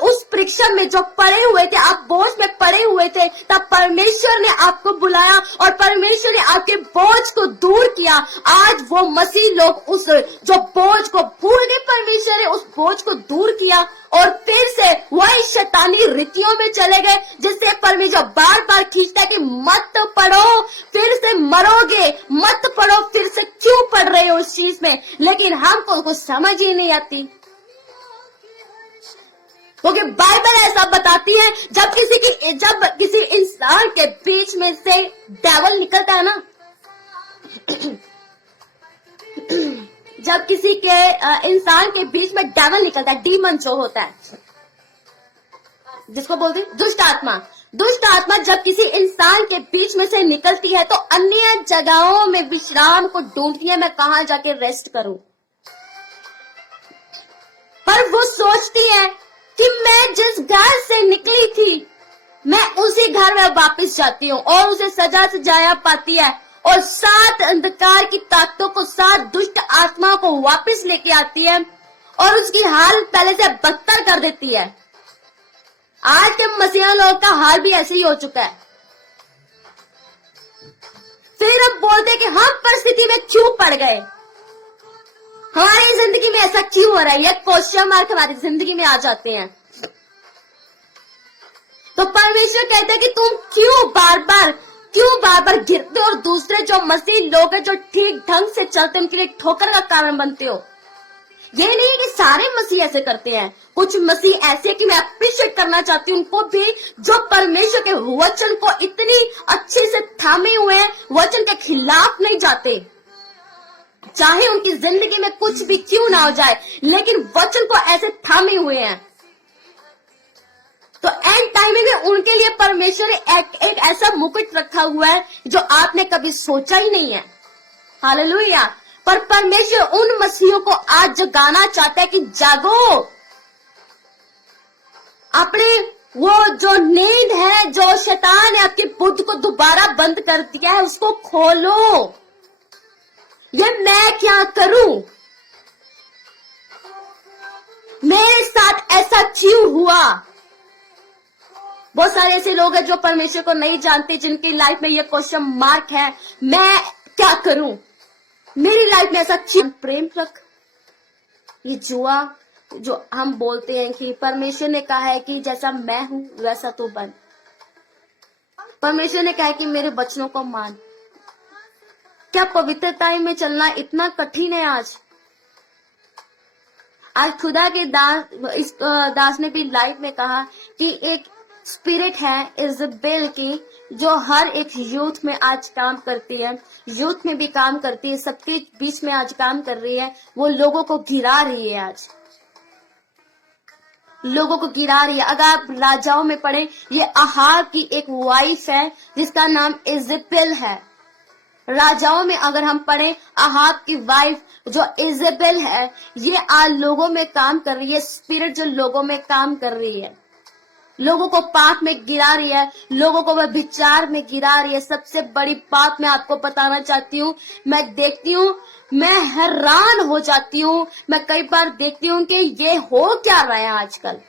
उस परीक्षा में जो पड़े हुए थे, आप बोझ में पड़े हुए थे, तब परमेश्वर ने आपको बुलाया और परमेश्वर ने आपके बोझ को दूर किया। आज वो मसीह लोग उस जो बोझ को भूल गए, परमेश्वर ने उस बोझ को दूर किया और फिर से वही शैतानी रीतियों में चले गए, जिससे परमेश्वर बार बार खींचता है कि मत पढ़ो, फिर से मरोगे, मत पढ़ो, फिर से क्यों पढ़ रहे हो उस चीज में। लेकिन हमको कुछ समझ ही नहीं आती, क्योंकि बाइबल ऐसा बताती है, जब किसी इंसान के बीच में से डेविल निकलता है ना, जब किसी के इंसान के बीच में डेविल निकलता है, डीमन जो होता है, जिसको बोलते हैं दुष्ट आत्मा, दुष्ट आत्मा जब किसी इंसान के बीच में से निकलती है तो अन्य जगहों में विश्राम को ढूंढती है, मैं कहां जाके रेस्ट करूं। पर वो सोचती है कि मैं जिस घर से निकली थी, मैं उसी घर में वापस जाती हूँ, और उसे सजा सजाया पाती है और 7 अंधकार की ताकतों को, 7 दुष्ट आत्माओं को वापस लेके आती है और उसकी हाल पहले से बदतर कर देती है। आज के मसीहा लोग का हाल भी ऐसे ही हो चुका है। फिर अब बोलते कि हम परिस्थिति में क्यों पड़ गए, हमारी जिंदगी में ऐसा क्यों हो रहा है, ये क्वेश्चन मार्क हमारी जिंदगी में आ जाते हैं। तो परमेश्वर कहते हैं कि तुम क्यों बार बार गिरते हो और दूसरे जो मसीह लोग हैं, जो ठीक ढंग से चलते, उनके लिए ठोकर का कारण बनते हो। ये नहीं है कि सारे मसीह ऐसे करते हैं, कुछ मसीह ऐसे कि मैं अप्रिशिएट करना चाहती हूँ उनको भी, जो परमेश्वर के वचन को इतनी अच्छे से थामे हुए हैं, वचन के खिलाफ नहीं जाते, चाहे उनकी जिंदगी में कुछ भी क्यों ना हो जाए, लेकिन वचन को ऐसे थामे हुए हैं। तो एंड टाइमिंग में उनके लिए परमेश्वर ने एक ऐसा मुकुट रखा हुआ है जो आपने कभी सोचा ही नहीं है। हालेलुया। पर परमेश्वर उन मसीहों को आज जगाना चाहता है कि जागो, अपने वो जो नींद है, जो शैतान ने आपकी बुद्ध को दोबारा बंद कर दिया है, उसको खोलो। ये मैं क्या करूं, मेरे साथ ऐसा क्यों हुआ, बहुत सारे ऐसे लोग हैं जो परमेश्वर को नहीं जानते, जिनकी लाइफ में ये क्वेश्चन मार्क है, मैं क्या करूं, मेरी लाइफ में ऐसा चीज। प्रेम रख, ये जुआ जो हम बोलते हैं कि परमेश्वर ने कहा है कि जैसा मैं हूं वैसा तू बन, परमेश्वर ने कहा है कि मेरे वचनों को मान। क्या पवित्रता में चलना इतना कठिन है आज? आज खुदा के दास ने भी लाइफ में कहा कि एक स्पिरिट है इज़बेल की, जो हर एक यूथ में आज काम करती है, यूथ में भी काम करती है, सबके बीच में आज काम कर रही है। वो लोगों को गिरा रही है, आज लोगों को गिरा रही है। अगर आप राजाओं में पढ़े, ये अहाब की एक वाइफ है जिसका नाम इज़बेल है। राजाओं में अगर हम पढ़े, अहाब की वाइफ जो इज़बेल है, ये आज लोगों में काम कर रही है। स्पिरिट जो लोगों में काम कर रही है, लोगों को पाप में गिरा रही है, लोगों को व्यभिचार में गिरा रही है। सबसे बड़ी बात मैं आपको बताना चाहती हूँ, मैं देखती हूँ, मैं हैरान हो जाती हूँ। मैं कई बार देखती हूँ कि ये हो क्या रहा है आजकल,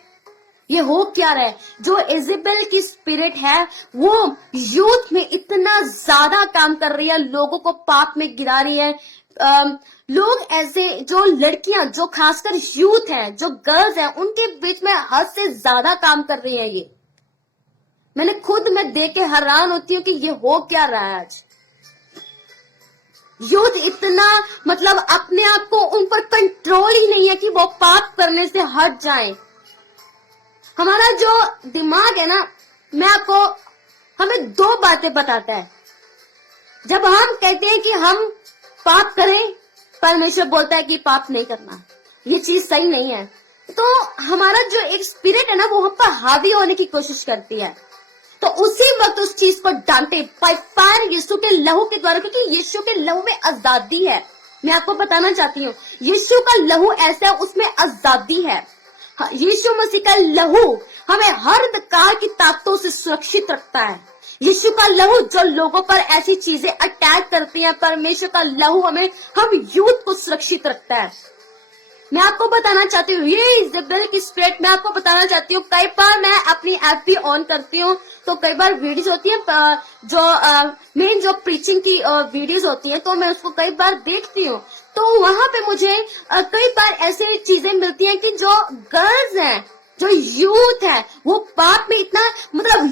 ये हो क्या रहा है। जो इज़बेल की स्पिरिट है वो यूथ में इतना ज्यादा काम कर रही है, लोगों को पाप में गिरा रही है। लोग ऐसे, जो लड़कियां, जो खासकर यूथ हैं, जो गर्ल्स हैं, उनके बीच में हद से ज्यादा काम कर रही है। ये मैं देख के हैरान होती हूँ कि ये हो क्या रहा है आज। यूथ इतना, मतलब अपने आप को, उन पर कंट्रोल ही नहीं है कि वो पाप करने से हट जाएं। हमारा जो दिमाग है ना, हमें दो बातें बताता है। जब हम कहते हैं कि हम पाप करें, परमेश्वर बोलता है कि पाप नहीं करना, ये चीज सही नहीं है। तो हमारा जो एक स्पिरिट है ना, वो हम पर हावी होने की कोशिश करती है। तो उसी वक्त उस चीज को डांटे बाय फायर, यीशु के लहू के द्वारा, क्योंकि यीशु के लहू में आजादी है। मैं आपको बताना चाहती हूँ, यीशु का लहू ऐसा है, उसमें आजादी है। यीशु मसीह का लहू हमें हर प्रकार की ताकतों से सुरक्षित रखता है। यीशु का लहू जो लोगों पर ऐसी चीजें अटैक करती हैं, परमेश्वर का लहू हम यूथ को सुरक्षित रखता है। मैं आपको बताना चाहती हूँ, ये इज़बेल की स्पिरिट, मैं आपको बताना चाहती हूँ। कई बार मैं अपनी ऐप भी ऑन करती हूँ, तो कई बार वीडियोस होती है, जो मेन जो प्रीचिंग की वीडियोस होती है, तो मैं उसको कई बार देखती हूँ। तो वहां पे मुझे कई बार ऐसे चीजें मिलती हैं कि जो गर्ल्स हैं, जो यूथ है, वो पाप में इतना, मतलब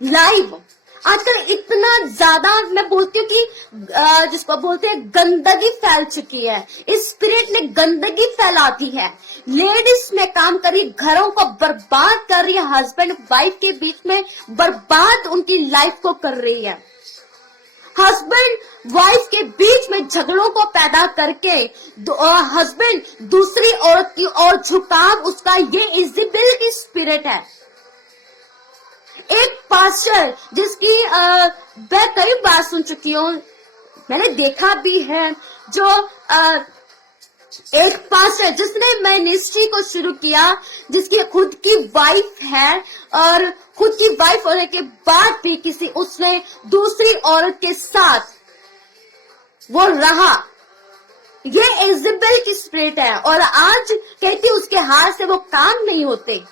लाइव आजकल इतना ज्यादा, मैं बोलती हूँ कि जिसको बोलते हैं गंदगी फैल चुकी है। इस स्पिरिट ने गंदगी फैलाती है, लेडीज में काम कर रही, घरों को बर्बाद कर रही है, हस्बैंड वाइफ के बीच में बर्बाद उनकी लाइफ को कर रही है। हस्बैंड वाइफ के बीच में झगड़ों को पैदा करके हस्बैंड दूसरी औरत की ओर झुकाव उसका, ये इज़बेल की स्पिरिट है। एक पास्टर जिसकी मैं कई बार सुन चुकी हूँ, मैंने देखा भी है, जो एक पास्टर जिसने मिनिस्ट्री को शुरू किया, जिसकी खुद की वाइफ है, और खुद की वाइफ होने के बाद भी उसने दूसरी औरत के साथ वो रहा। ये इज़बेल की स्पिरिट है। और आज कहती उसके हाथ से वो काम नहीं होते,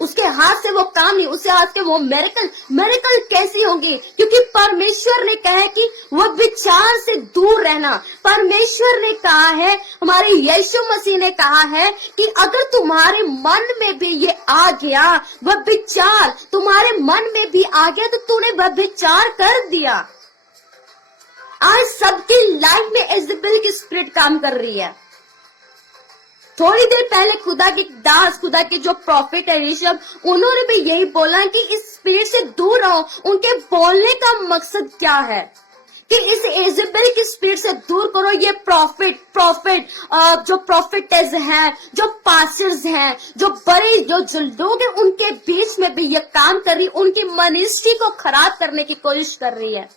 उसके हाथ से वो काम नहीं, उसके हाथ के वो मेरिकल कैसी होंगी? क्योंकि परमेश्वर ने कहा है कि वो विचार से दूर रहना। परमेश्वर ने कहा है, हमारे यीशु मसीह ने कहा है कि अगर तुम्हारे मन में भी ये आ गया, वह विचार तुम्हारे मन में भी आ गया, तो तूने वह विचार कर दिया। आज सबकी लाइफ में इज़बेल की स्पिरिट काम कर रही है। थोड़ी देर पहले खुदा के जो प्रॉफिट है ऋषभ, उन्होंने भी यही बोला कि इस स्पिरिट से दूर रहो। उनके बोलने का मकसद क्या है कि इस इज़बेल की स्पिरिट से दूर करो। ये प्रॉफिट जो प्रॉफिटेस हैं, जो पास्टर्स हैं, जो बड़े जो लोग हैं, उनके बीच में भी ये काम कर रही, उनकी मिनिस्ट्री को खराब करने की कोशिश कर रही है।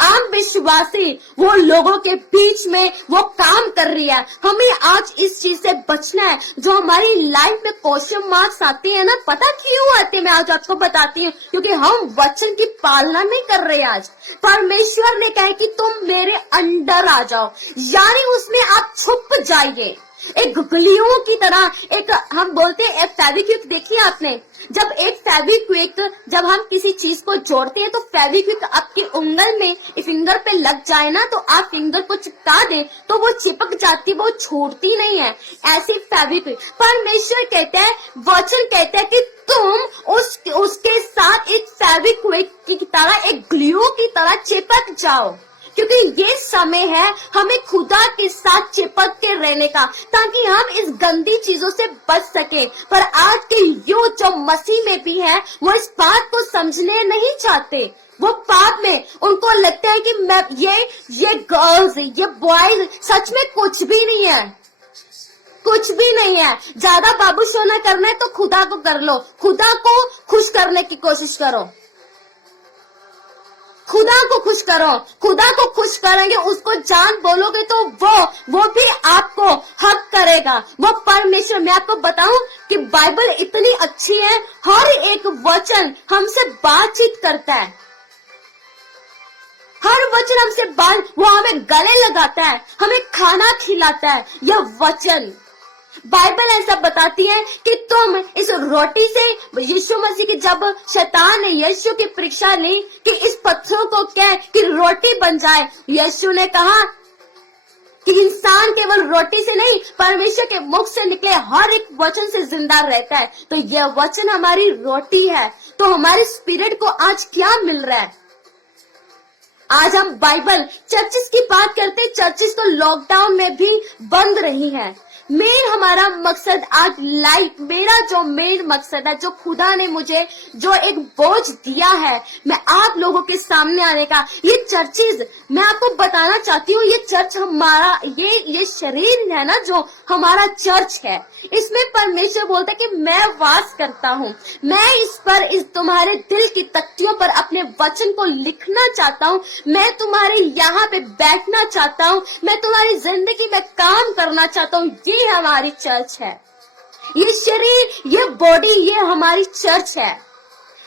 आम विश्वासी वो लोगों के बीच में वो काम कर रही है। हमें आज इस चीज से बचना है। जो हमारी लाइफ में क्वेश्चन मार्क्स आते हैं ना, पता क्यों आते हैं, मैं आज आपको बताती हूँ। क्योंकि हम वचन की पालना नहीं कर रहे। आज परमेश्वर ने कहा कि तुम मेरे अंडर आ जाओ, यानी उसमें आप छुप जाइए। एक गुगलियों की तरह, एक हम बोलते हैं फेविक्विक, देखिए आपने, जब एक फेविक्विक, जब हम किसी चीज को जोड़ते हैं तो फेविक्विक आपकी उंगल में, फिंगर पे लग जाए ना, तो आप फिंगर को चिपका दें तो वो चिपक जाती, वो छोड़ती नहीं है। ऐसी फेविक्विक परमेश्वर कहते हैं, वचन कहते हैं कि तुम उसके साथ एक फेविक्विक की तरह, एक ग्लू की तरह चिपक जाओ, क्योंकि ये समय है हमें खुदा के साथ चिपक के रहने का, ताकि हम इस गंदी चीजों से बच सके। पर आज के युग जो मसीह में भी है, वो इस बात को समझने नहीं चाहते। वो पाप में उनको लगता है कि मैं ये गर्ल्स, ये बॉयज सच में कुछ भी नहीं है, कुछ भी नहीं है। ज्यादा बाबू सोना करना है तो खुदा को कर लो, खुदा को खुश करने की कोशिश करो, खुदा को खुश करो। खुदा को खुश करेंगे, उसको जान बोलोगे तो वो भी आपको हक करेगा। वो परमेश्वर, मैं आपको बताऊं कि बाइबल इतनी अच्छी है, हर एक वचन हमसे बातचीत करता है, हर वचन हमसे वो हमें गले लगाता है, हमें खाना खिलाता है। यह वचन बाइबल ऐसा बताती है कि तुम इस रोटी से, यीशु मसीह की जब शैतान ने यीशु की परीक्षा ली कि इस पत्थरों को क्या कि रोटी बन जाए, यीशु ने कहा कि इंसान केवल रोटी से नहीं, परमेश्वर के मुख से निकले हर एक वचन से जिंदा रहता है। तो यह वचन हमारी रोटी है। तो हमारे स्पिरिट को आज क्या मिल रहा है? आज हम बाइबल चर्चिस की बात करते, चर्चिस तो लॉकडाउन में भी बंद रही है। हमारा मकसद आज लाइफ, मेरा जो मेन मकसद है, जो खुदा ने मुझे जो एक बोझ दिया है, मैं आप लोगों के सामने आने का, ये चर्चिस मैं आपको बताना चाहती हूँ। ये चर्च हमारा, ये शरीर है ना जो हमारा चर्च है, इसमें परमेश्वर बोलता है कि मैं वास करता हूँ। मैं इस पर, इस तुम्हारे दिल की तख्तियों पर अपने वचन को लिखना चाहता हूँ। मैं तुम्हारे यहाँ पे बैठना चाहता हूँ, मैं तुम्हारी जिंदगी में काम करना चाहता हूँ। ये हमारी चर्च है, ये शरीर, ये बॉडी, ये हमारी चर्च है।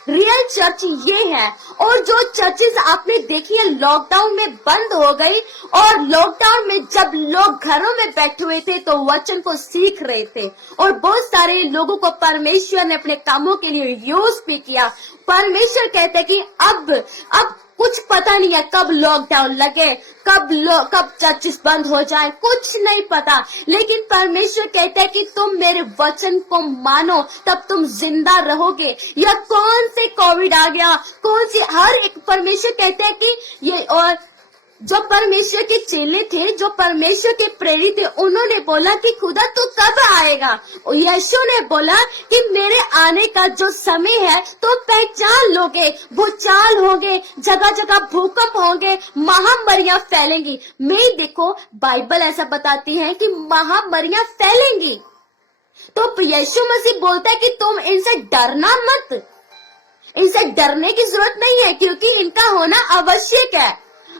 रियल चर्च ये है। और जो चर्चेस आपने देखी है लॉकडाउन में बंद हो गई, और लॉकडाउन में जब लोग घरों में बैठे हुए थे तो वचन को सीख रहे थे, और बहुत सारे लोगों को परमेश्वर ने अपने कामों के लिए यूज भी किया। परमेश्वर कहते हैं कि अब कुछ पता नहीं है कब लॉकडाउन लगे, कब चर्चेस बंद हो जाए, कुछ नहीं पता। लेकिन परमेश्वर कहता है कि तुम मेरे वचन को मानो, तब तुम जिंदा रहोगे। या कौन से कोविड आ गया, कौन सी, हर एक परमेश्वर कहते हैं कि ये, और जो परमेश्वर के चेले थे, जो परमेश्वर के प्रेरित थे, उन्होंने बोला कि खुदा तू कब आएगा? और यीशु ने बोला कि मेरे आने का जो समय है तो पहचान लोगे, भूचाल होंगे, जगह जगह भूकंप होंगे, महामारियां फैलेंगी। मैं देखो बाइबल ऐसा बताती है कि महामारियां फैलेंगी। तो यीशु मसीह बोलता है कि तुम इनसे डरना मत, इनसे डरने की जरूरत नहीं है, क्योंकि इनका होना आवश्यक है।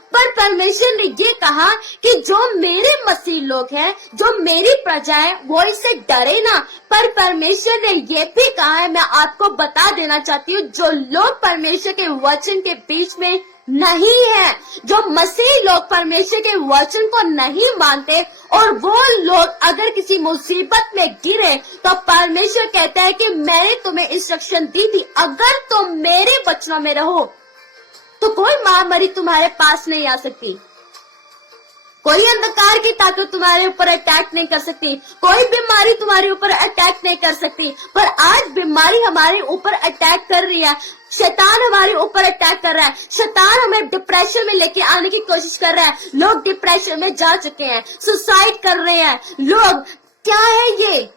पर परमेश्वर ने ये कहा कि जो मेरे मसीह लोग हैं, जो मेरी प्रजा है, वो इससे डरे ना। पर परमेश्वर ने ये भी कहा है, मैं आपको बता देना चाहती हूँ, जो लोग परमेश्वर के वचन के बीच में नहीं है, जो मसीह लोग परमेश्वर के वचन को नहीं मानते, और वो लोग अगर किसी मुसीबत में गिरे, तो परमेश्वर कहता है कि मैंने तुम्हें इंस्ट्रक्शन दी थी, अगर तुम मेरे वचनों में रहो तो कोई महामारी तुम्हारे पास नहीं आ सकती, कोई अंधकार की ताकत तुम्हारे ऊपर अटैक नहीं कर सकती, कोई बीमारी तुम्हारे ऊपर अटैक नहीं कर सकती। पर आज बीमारी हमारे ऊपर अटैक कर रही है, शैतान हमारे ऊपर अटैक कर रहा है, शैतान हमें डिप्रेशन में लेके आने की कोशिश कर रहा है। लोग डिप्रेशन में जा चुके हैं, सुसाइड कर रहे हैं लोग। क्या है ये?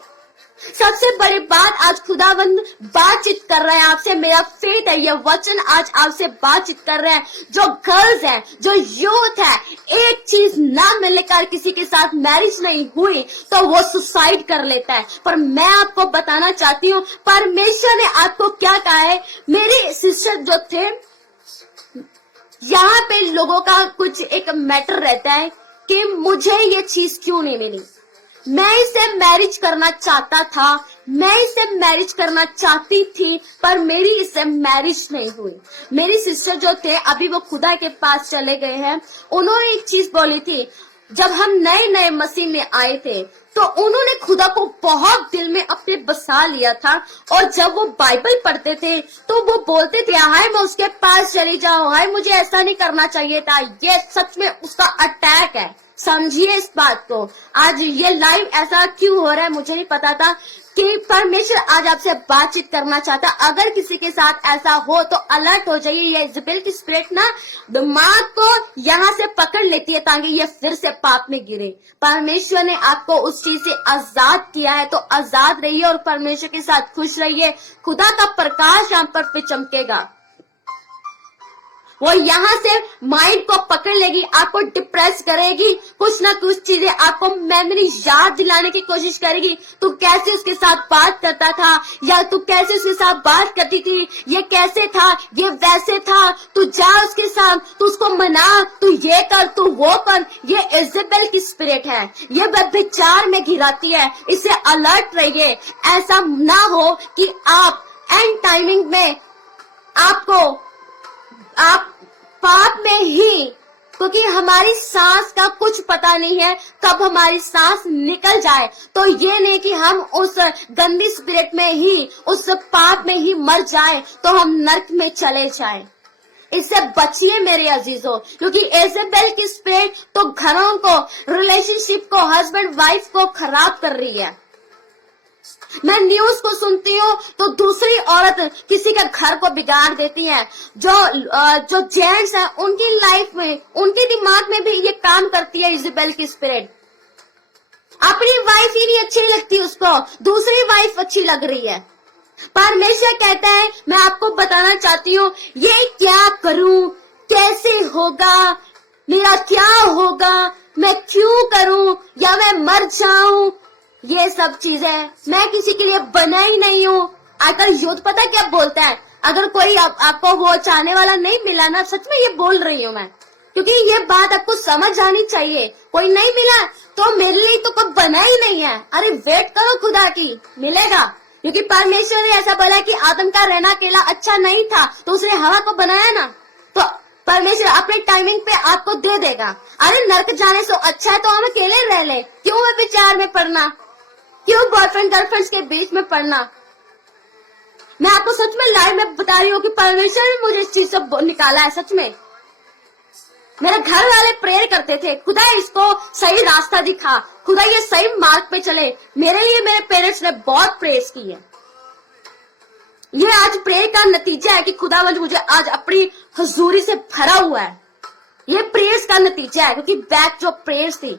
सबसे बड़ी बात, आज खुदावंद बातचीत कर रहे हैं आपसे, मेरा फेथ है, ये वचन आज आपसे बातचीत कर रहे हैं। जो गर्ल्स हैं, जो यूथ है, एक चीज ना मिलकर किसी के साथ मैरिज नहीं हुई तो वो सुसाइड कर लेता है। पर मैं आपको बताना चाहती हूँ, परमेश्वर ने आपको क्या कहा है। मेरे सिस्टर जो थे, यहाँ पे लोगों का कुछ एक मैटर रहता है कि मुझे ये चीज क्यों नहीं मिली, मैं इसे मैरिज करना चाहता था, मैं इसे मैरिज करना चाहती थी, पर मेरी इससे मैरिज नहीं हुई। मेरी सिस्टर जो थे, अभी वो खुदा के पास चले गए हैं, उन्होंने एक चीज बोली थी, जब हम नए नए मसीह में आए थे तो उन्होंने खुदा को बहुत दिल में अपने बसा लिया था, और जब वो बाइबल पढ़ते थे तो वो बोलते थे, हाय मैं उसके पास चली जाऊं, हाय मुझे ऐसा नहीं करना चाहिए था। ये सच में उसका अटैक है, समझिए इस बात को। आज ये लाइव ऐसा क्यों हो रहा है मुझे नहीं पता था कि परमेश्वर आज आपसे बातचीत करना चाहता। अगर किसी के साथ ऐसा हो तो अलर्ट हो जाइए। ये इजेबेल की स्पिरिट ना दिमाग को यहाँ से पकड़ लेती है ताकि ये फिर से पाप में गिरे। परमेश्वर ने आपको उस चीज से आजाद किया है, तो आजाद रहिए और परमेश्वर के साथ खुश रहिए। खुदा का प्रकाश आप पर चमकेगा। वो यहाँ से माइंड को पकड़ लेगी, आपको डिप्रेस करेगी, कुछ ना कुछ चीजें आपको मेमोरी याद दिलाने की कोशिश करेगी। तू कैसे उसके साथ बात करता था, या तू कैसे उसके साथ बात करती थी, ये कैसे था, ये वैसे था, तू जा उसके साथ, तू उसको मना, तू ये कर, तू वो कर। ये इजेबेल की स्पिरिट है, ये व्यभिचार में घिराती है। इससे अलर्ट रहिए। ऐसा ना हो कि आप एंड टाइमिंग में आप पाप में ही, क्योंकि हमारी सांस का कुछ पता नहीं है कब हमारी सांस निकल जाए। तो ये नहीं कि हम उस गंदी स्पिरिट में ही, उस पाप में ही मर जाए तो हम नर्क में चले जाए। इससे बचिए मेरे अजीजों, क्योंकि इजेबेल की स्पिरिट तो घरों को, रिलेशनशिप को, हस्बैंड वाइफ को खराब कर रही है। मैं न्यूज को सुनती हूँ तो दूसरी औरत किसी के घर को बिगाड़ देती है। जो जेंट्स है उनकी लाइफ में, उनके दिमाग में भी ये काम करती है इजेबेल की स्पिरिट। अपनी वाइफ ही नहीं अच्छी लगती उसको, दूसरी वाइफ अच्छी लग रही है। परमेश्वर कहता है, मैं आपको बताना चाहती हूँ, ये क्या करूं, कैसे होगा, मेरा क्या होगा, मैं क्यों करूं, या मैं मर जाऊं। ये सब चीजें मैं किसी के लिए बना ही नहीं हूँ। आजकल यूथ पता क्या बोलता है, अगर कोई आपको वो चाहने वाला नहीं मिला ना, सच में ये बोल रही हूँ मैं, क्योंकि ये बात आपको समझ आनी चाहिए। कोई नहीं मिला तो मेरे लिए तो कोई बना ही नहीं है। अरे वेट करो खुदा की, मिलेगा। क्योंकि परमेश्वर ने ऐसा बोला कि आदम का रहना अकेला अच्छा नहीं था, तो उसने हवा को बनाया ना, तो परमेश्वर अपने टाइमिंग पे आपको दे देगा। अरे नर्क जाने से अच्छा है तो हम अकेले रह ले, क्यों विचार में पड़ना, क्यों बॉयफ्रेंड गर्लफ्रेंड्स के बीच में पड़ना। मैं आपको सच में लाइव में बता रही हूँ कि परमेश्वर ने मुझे इस चीज से निकाला है। सच में मेरे घर वाले प्रेयर करते थे, खुदा इसको सही रास्ता दिखा, खुदा ये सही मार्ग पे चले। मेरे लिए मेरे पेरेंट्स ने बहुत प्रेयर्स की है। ये आज प्रेयर का नतीजा है कि खुदावंद मुझे आज अपनी हुजूरी से भरा हुआ है। ये प्रेयर्स का नतीजा है, क्योंकि बैक जो प्रेयर्स थी,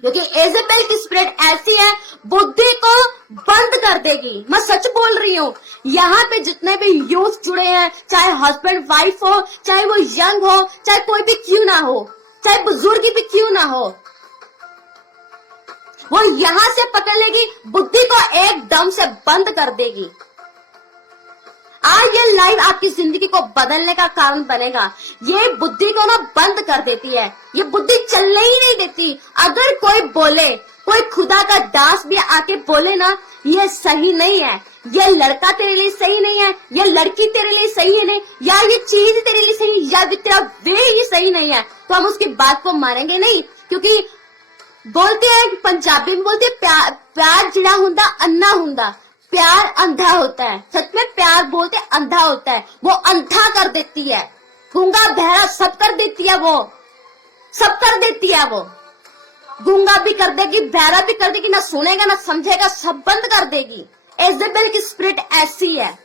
क्योंकि इजेबेल की स्पिरिट ऐसी है, बुद्धि को बंद कर देगी। मैं सच बोल रही हूँ। यहाँ पे जितने भी यूथ जुड़े हैं, चाहे हस्बैंड वाइफ हो, चाहे वो यंग हो, चाहे कोई भी क्यों ना हो, चाहे बुजुर्ग भी क्यों ना हो, वो यहाँ से पकड़ लेगी, बुद्धि को एकदम से बंद कर देगी। आज ये लाइव आपकी जिंदगी को बदलने का कारण बनेगा। ये बुद्धि को ना बंद कर देती है, ये बुद्धि चलने ही नहीं देती। अगर कोई बोले, कोई खुदा का दास भी आके बोले ना, ये सही नहीं है, ये लड़का तेरे लिए सही नहीं है, ये लड़की तेरे लिए सही है नहीं, या ये चीज तेरे लिए सही, या तेरा वे ये सही नहीं है, तो हम उसकी बात को मानेंगे नहीं। क्योंकि बोलते हैं, पंजाबी में बोलते हैं, प्यार जिड़ा हुंदा अन्ना हुंदा, प्यार अंधा होता है। सच में प्यार बोलते अंधा होता है, वो अंधा कर देती है, गूंगा बहरा सब कर देती है, वो सब कर देती है। वो गूंगा भी कर देगी, बहरा भी कर देगी, ना सुनेगा ना समझेगा, सब बंद कर देगी। इजेबेल की स्पिरिट ऐसी है,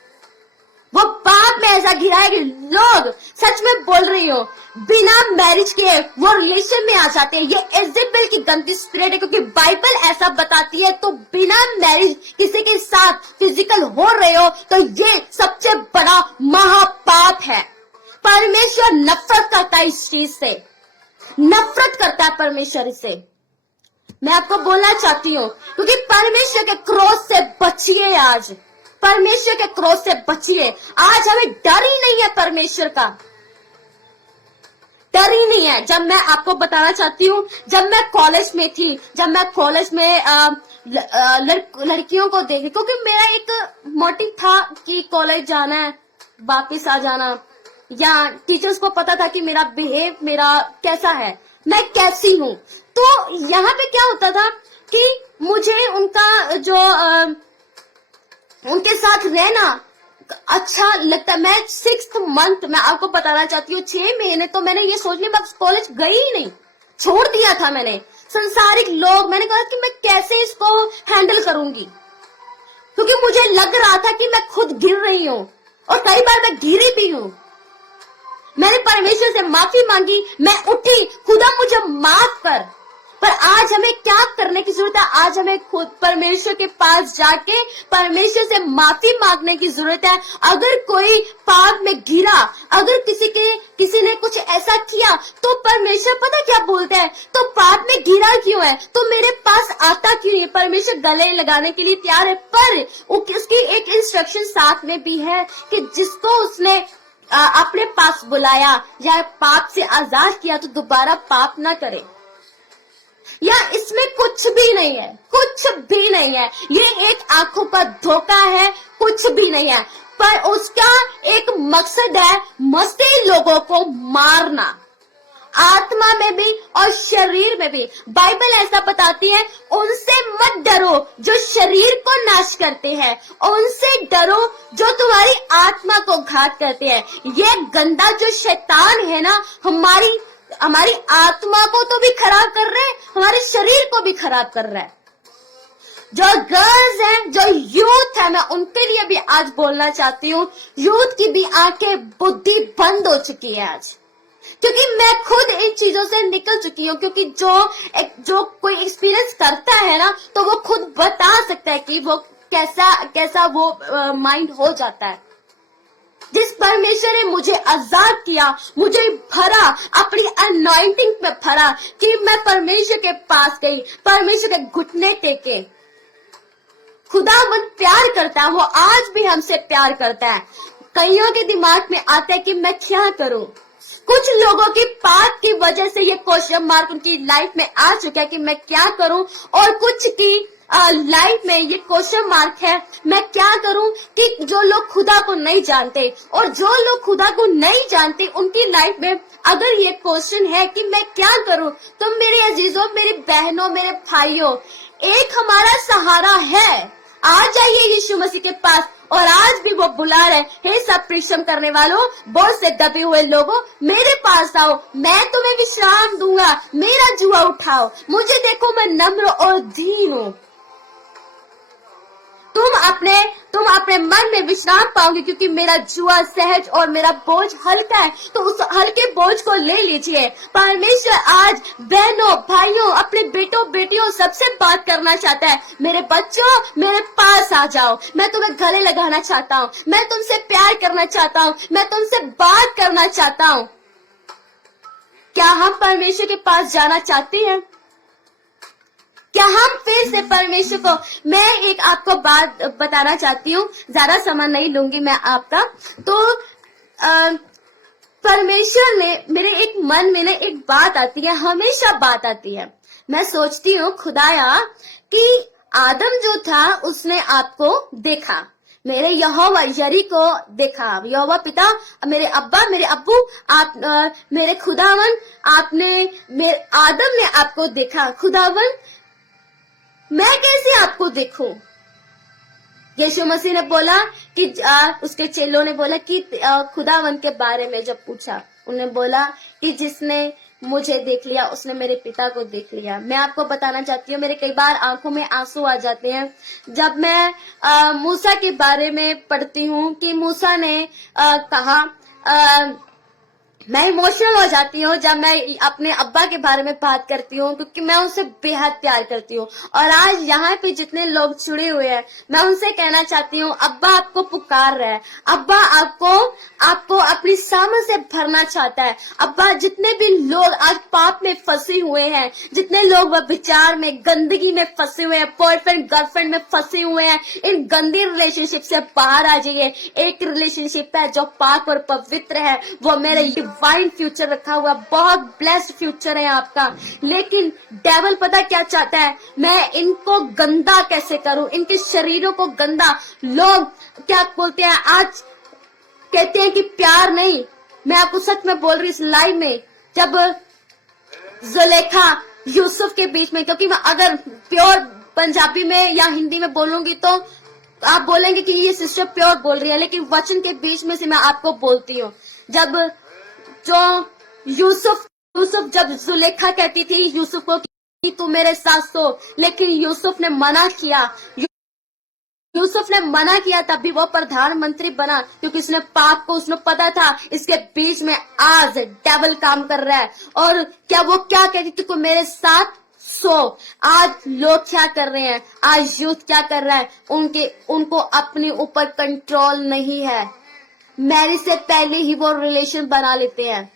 वो पाप में ऐसा गिराएगी। लोग सच में बोल रही हो, बिना मैरिज के वो रिलेशन में आ जाते हैं। ये इजेबेल की गंदी स्पिरिट है, क्योंकि बाइबल ऐसा बताती है। तो बिना मैरिज किसी के साथ फिजिकल हो रहे हो तो ये सबसे बड़ा महापाप है। परमेश्वर नफरत करता है इस चीज से, नफरत करता है परमेश्वर इससे। मैं आपको बोलना चाहती हूँ, क्योंकि परमेश्वर के क्रोध से बचिए। आज परमेश्वर के क्रोध से बचिए। आज हमें डर ही नहीं है, परमेश्वर का डर ही नहीं है। जब मैं आपको बताना चाहती हूँ, जब मैं कॉलेज में थी, जब मैं कॉलेज में लड़कियों को देखी, क्योंकि मेरा एक मोटिव था कि कॉलेज जाना है, वापिस आ जाना, या टीचर्स को पता था कि मेरा बिहेव मेरा कैसा है, मैं कैसी हूँ। तो यहाँ पे क्या होता था कि मुझे उनका जो उनके साथ रहना अच्छा लगता है। मैं 6th मंथ, मैं आपको बताना चाहती हूँ, 6 महीने तो मैंने ये सोच लिया मैं कॉलेज गई ही नहीं, छोड़ दिया था मैंने। संसारिक लोग, मैंने कहा कि मैं कैसे इसको हैंडल करूंगी, क्योंकि मुझे लग रहा था कि मैं खुद गिर रही हूँ और कई बार मैं गिरी भी हूँ। मैंने परमेश्वर से माफी मांगी, मैं उठी, खुदा मुझे माफ कर। पर आज हमें क्या करने की जरूरत है? आज हमें खुद परमेश्वर के पास जाके परमेश्वर से माफी मांगने की जरूरत है। अगर कोई पाप में गिरा, अगर किसी ने कुछ ऐसा किया, तो परमेश्वर पता क्या बोलते हैं, तो पाप में गिरा क्यों है, तो मेरे पास आता क्यों है? परमेश्वर गले लगाने के लिए तैयार है, पर उसकी एक इंस्ट्रक्शन साथ में भी है कि जिसको उसने अपने पास बुलाया या पाप से आजाद किया, तो दोबारा पाप ना करे। या इसमें कुछ भी नहीं है, कुछ भी नहीं है। ये एक आंखों का धोखा है, कुछ भी नहीं है। पर उसका एक मकसद है, मसीही लोगों को मारना, आत्मा में भी और शरीर में भी। बाइबल ऐसा बताती है, उनसे मत डरो जो शरीर को नाश करते हैं, उनसे डरो जो तुम्हारी आत्मा को घात करते हैं। ये गंदा जो शैतान है ना, हमारी आत्मा को तो भी खराब कर रहे हैं, हमारे शरीर को भी खराब कर रहा है। जो गर्ल्स हैं, जो यूथ है, मैं उनके लिए भी आज बोलना चाहती हूँ, यूथ की भी आंखें, बुद्धि बंद हो चुकी है आज, क्योंकि मैं खुद इन चीजों से निकल चुकी हूँ। क्योंकि जो कोई एक्सपीरियंस करता है ना, तो वो खुद बता सकता है कि वो कैसा वो माइंड हो जाता है। जिस परमेश्वर ने मुझे आजाद किया, मुझे भरा, अपनी अनॉइंटिंग पे भरा, कि मैं परमेश्वर के पास गई, परमेश्वर के घुटने टेके। खुदावंद प्यार करता है, वो आज भी हमसे प्यार करता है। कईयों के दिमाग में आता है कि मैं क्या करूं। कुछ लोगों की पाप की वजह से ये क्वेश्चन मार्क उनकी लाइफ में आ चुका है कि मैं क्या करूं, और कुछ की लाइफ में ये क्वेश्चन मार्क है, मैं क्या करूं, कि जो लोग खुदा को नहीं जानते, और जो लोग खुदा को नहीं जानते उनकी लाइफ में अगर ये क्वेश्चन है कि मैं क्या करूं, तो मेरे अजीजों, मेरी बहनों, मेरे भाइयों, एक हमारा सहारा है। आ जाइए यीशु मसीह के पास, और आज भी वो बुला रहे, हे सब परिश्रम करने वालों, बोझ से दबे हुए लोगों, मेरे पास आओ, मैं तुम्हें विश्राम दूंगा, मेरा जुआ उठाओ, मुझे देखो, मैं नम्र और दीन हूँ। तुम अपने मन में विश्राम पाओगे, क्योंकि मेरा जुआ सहज और मेरा बोझ हल्का है। तो उस हल्के बोझ को ले लीजिए। परमेश्वर आज बहनों, भाइयों, अपने बेटों, बेटियों, सबसे बात करना चाहता है। मेरे बच्चों, मेरे पास आ जाओ, मैं तुम्हें गले लगाना चाहता हूँ, मैं तुमसे प्यार करना चाहता हूँ, मैं तुमसे बात करना चाहता हूँ। क्या हम परमेश्वर के पास जाना चाहते हैं? क्या हम फिर से परमेश्वर को, मैं एक आपको बात बताना चाहती हूँ, ज्यादा समय नहीं लूंगी मैं आपका। तो परमेश्वर ने मेरे एक मन में ना एक बात आती है, हमेशा बात आती है। मैं सोचती हूँ, खुदाया, कि आदम जो था उसने आपको देखा, मेरे यहोवा यरी को देखा, यहोवा पिता, मेरे अब्बा, मेरे अब्बू, आप मेरे खुदावन, आदम ने आपको देखा। खुदावन, मैं कैसे आपको देखूं? यीशु मसीह ने बोला कि उसके चेलों ने बोला कि खुदावन के बारे में जब पूछा, उन्होंने बोला कि जिसने मुझे देख लिया उसने मेरे पिता को देख लिया। मैं आपको बताना चाहती हूँ, मेरे कई बार आंखों में आंसू आ जाते हैं जब मैं मूसा के बारे में पढ़ती हूँ कि मूसा ने कहा, मैं इमोशनल हो जाती हूँ जब मैं अपने अब्बा के बारे में बात करती हूँ, क्योंकि मैं उनसे बेहद प्यार करती हूँ। और आज यहाँ पे जितने लोग जुड़े हुए हैं, मैं उनसे कहना चाहती हूँ, अब्बा आपको पुकार रहा है, अब्बा आपको अपनी समझ से भरना चाहता है। अब्बा, जितने भी लोग आज पाप में फंसे हुए हैं, जितने लोग वह विचार में, गंदगी में फंसे हुए हैं, बॉयफ्रेंड गर्लफ्रेंड में फंसे हुए हैं, इन गंदी रिलेशनशिप से बाहर आ जाइए। एक रिलेशनशिप है जो पाक और पवित्र है, वो मेरे डिवाइन फ्यूचर रखा हुआ, बहुत ब्लेस्ड फ्यूचर है आपका। लेकिन डेविल पता क्या चाहता है, मैं इनको गंदा कैसे करूं, इनके शरीरों को गंदा। लोग क्या बोलते हैं आज, कहते हैं कि प्यार नहीं। मैं आपको सच में बोल रही, इस लाइव में जब जुलेखा यूसुफ के बीच में, क्योंकि मैं अगर प्योर पंजाबी में या हिंदी में बोलूंगी तो आप बोलेंगे कि ये सिस्टर प्योर बोल रही है, लेकिन वचन के बीच में से मैं आपको बोलती हूँ। जब जो यूसुफ यूसुफ जब जुलेखा कहती थी यूसुफ को कि तू मेरे साथ सो, लेकिन यूसुफ ने मना किया। यूसुफ ने मना किया, तब भी वो प्रधानमंत्री बना, क्योंकि उसने पाप को, उसने पता था इसके बीच में आज डेविल काम कर रहा है। और क्या वो क्या कहती थी, तू मेरे साथ सो। आज लोग क्या कर रहे हैं, आज यूथ क्या कर रहा है, उनको अपने ऊपर कंट्रोल नहीं है। मैरिज से पहले ही वो रिलेशन बना लेते हैं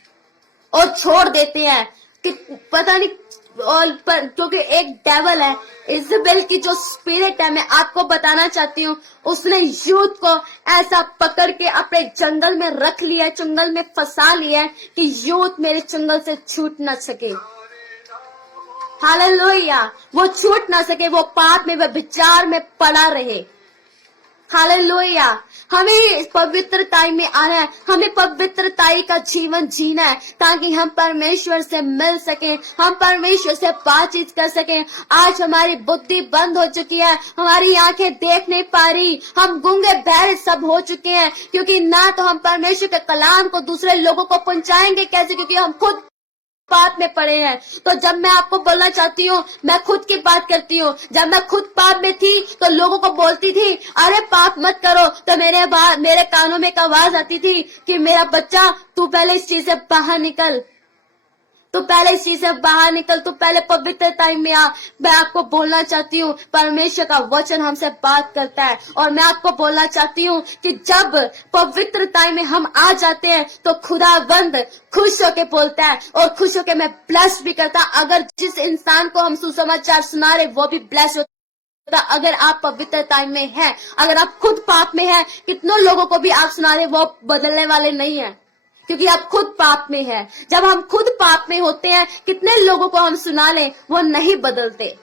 और छोड़ देते हैं कि पता नहीं। और क्योंकि एक डेविल है, इजबेल की जो स्पिरिट है, मैं आपको बताना चाहती हूँ, उसने यूथ को ऐसा पकड़ के अपने जंगल में रख लिया, जंगल में फंसा लिया है कि यूथ मेरे जंगल से छूट ना सके। हालेलुया, वो छूट ना सके, वो पाप में, वो विचार में पड़ा रहे। हालेलुया, हमें पवित्रताई में आना है, हमें पवित्रताई का जीवन जीना है, ताकि हम परमेश्वर से मिल सकें, हम परमेश्वर से बातचीत कर सकें। आज हमारी बुद्धि बंद हो चुकी है, हमारी आंखें देख नहीं पा रही, हम गूंगे बहरे सब हो चुके हैं, क्योंकि ना तो हम परमेश्वर के कलाम को दूसरे लोगों को पहुंचाएंगे कैसे, क्योंकि हम खुद पाप में पड़े हैं। तो जब मैं आपको बोलना चाहती हूँ, मैं खुद की बात करती हूँ, जब मैं खुद पाप में थी तो लोगों को बोलती थी अरे पाप मत करो, तो मेरे कानों में एक आवाज आती थी कि मेरा बच्चा तू पहले इस चीज से बाहर निकल, तू पहले इस चीज से बाहर निकल, तू पहले पवित्र टाइम में आ। मैं आपको बोलना चाहती हूँ, परमेश्वर का वचन हमसे बात करता है, और मैं आपको बोलना चाहती हूँ कि जब पवित्र टाइम में हम आ जाते हैं तो खुदावंद खुश होके बोलता है, और खुश होके मैं ब्लेस भी करता। अगर जिस इंसान को हम सुसमाचार सुना रहे वो भी ब्लेस होता। अगर आप पवित्र टाइम में हैं, अगर आप खुद पाप में हैं, कितनों लोगों को भी आप सुना रहे वो बदलने वाले नहीं है, क्योंकि आप खुद पाप में हैं। जब हम खुद पाप में होते हैं, कितने लोगों को हम सुना लें वो नहीं बदलते।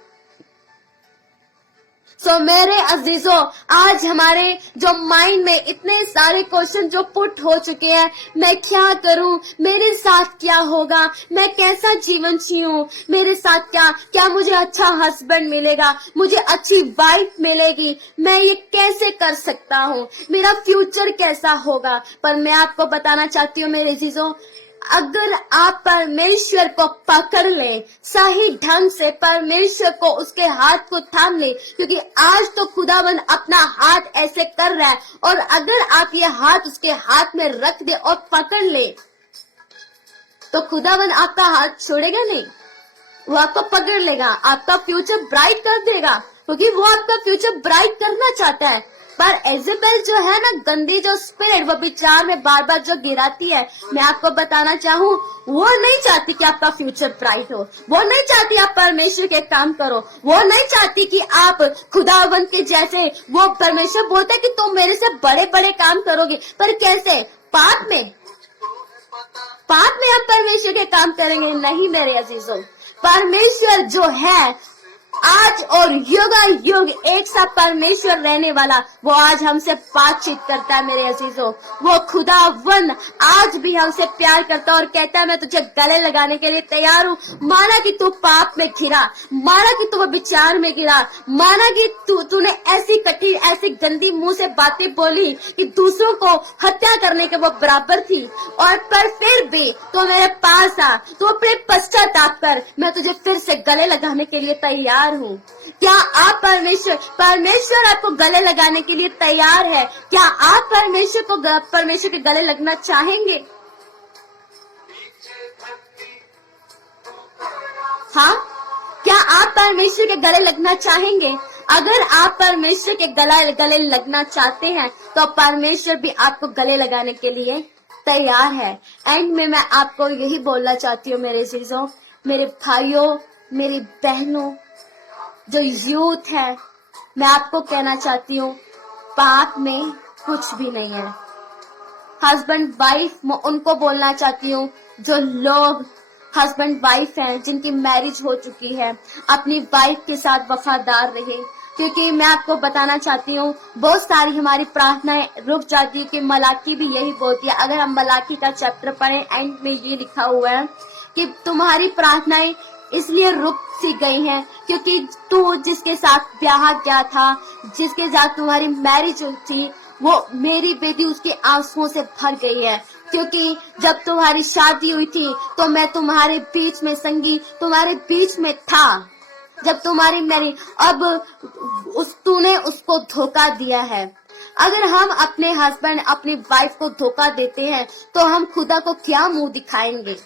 मेरे अजीजों, आज हमारे जो माइंड में इतने सारे क्वेश्चन जो पुट हो चुके हैं, मैं क्या करूं, मेरे साथ क्या होगा, मैं कैसा जीवन जीऊं, मेरे साथ क्या मुझे अच्छा हस्बैंड मिलेगा, मुझे अच्छी वाइफ मिलेगी, मैं ये कैसे कर सकता हूं, मेरा फ्यूचर कैसा होगा। पर मैं आपको बताना चाहती हूँ मेरे अजीजों, अगर आप परमेश्वर को पकड़ ले, सही ढंग से परमेश्वर को, उसके हाथ को थाम ले, क्योंकि आज तो खुदावन अपना हाथ ऐसे कर रहा है, और अगर आप ये हाथ उसके हाथ में रख दे और पकड़ ले तो खुदावन आपका हाथ छोड़ेगा नहीं, वो आपको पकड़ लेगा, आपका फ्यूचर ब्राइट कर देगा, क्योंकि वो आपका फ्यूचर ब्राइट करना चाहता है। पर इजबेल जो है ना, गंदी जो स्पिरिट, वो विचार में बार बार जो गिराती है, मैं आपको बताना चाहूँ, वो नहीं चाहती कि आपका फ्यूचर ब्राइट हो, वो नहीं चाहती आप परमेश्वर के काम करो, वो नहीं चाहती कि आप खुदावंत के जैसे, वो परमेश्वर बोलता है कि तुम मेरे से बड़े बड़े काम करोगे, पर कैसे, पाप में आप परमेश्वर के काम करेंगे नहीं। मेरे अजीजों, परमेश्वर जो है आज और युग एक साथ परमेश्वर रहने वाला, वो आज हमसे बातचीत करता है। मेरे अजीजों, वो खुदावन आज भी हमसे प्यार करता है और कहता है मैं तुझे गले लगाने के लिए तैयार हूँ। माना कि तू पाप में गिरा, माना कि तू विचार में गिरा, माना कि तूने ऐसी कठिन, ऐसी गंदी मुंह से बातें बोली कि दूसरों को हत्या करने के वो बराबर थी, और पर फिर भी तो मेरे पास आ, तो अपने पश्चाताप कर, मैं तुझे फिर से गले लगाने के लिए तैयार हूँ। क्या आप परमेश्वर आपको गले लगाने के लिए तैयार है? क्या आप परमेश्वर के गले लगना चाहेंगे? हाँ, क्या आप परमेश्वर के गले लगना चाहेंगे? अगर आप परमेश्वर के गले लगना चाहते हैं तो परमेश्वर भी आपको गले लगाने के लिए तैयार है। एंड में मैं आपको यही बोलना चाहती हूँ मेरे अजीजों, मेरे भाइयों, मेरी बहनों, जो यूथ है, मैं आपको कहना चाहती हूँ पाप में कुछ भी नहीं है। हस्बैंड वाइफ, मैं उनको बोलना चाहती हूँ जो लोग हस्बैंड वाइफ हैं, जिनकी मैरिज हो चुकी है, अपनी वाइफ के साथ वफादार रहे, क्योंकि मैं आपको बताना चाहती हूँ बहुत सारी हमारी प्रार्थनाएं रुक जाती है। कि मलाकी भी यही बोलती है, अगर हम मलाकी का चैप्टर पढ़ें, एंड में ये लिखा हुआ है कि तुम्हारी प्रार्थनाएं इसलिए रुक सी गई हैं, क्योंकि तू जिसके साथ ब्याह किया था, जिसके साथ तुम्हारी मैरिज थी, वो मेरी बेटी उसके आंसुओं से भर गई है। क्योंकि जब तुम्हारी शादी हुई थी तो मैं तुम्हारे बीच में संगी, तुम्हारे बीच में था। जब तुम्हारी मैरिज, अब तूने उसको धोखा दिया है। अगर हम अपने हस्बैंड, अपनी वाइफ को धोखा देते हैं तो हम खुदा को क्या मुंह दिखाएंगे।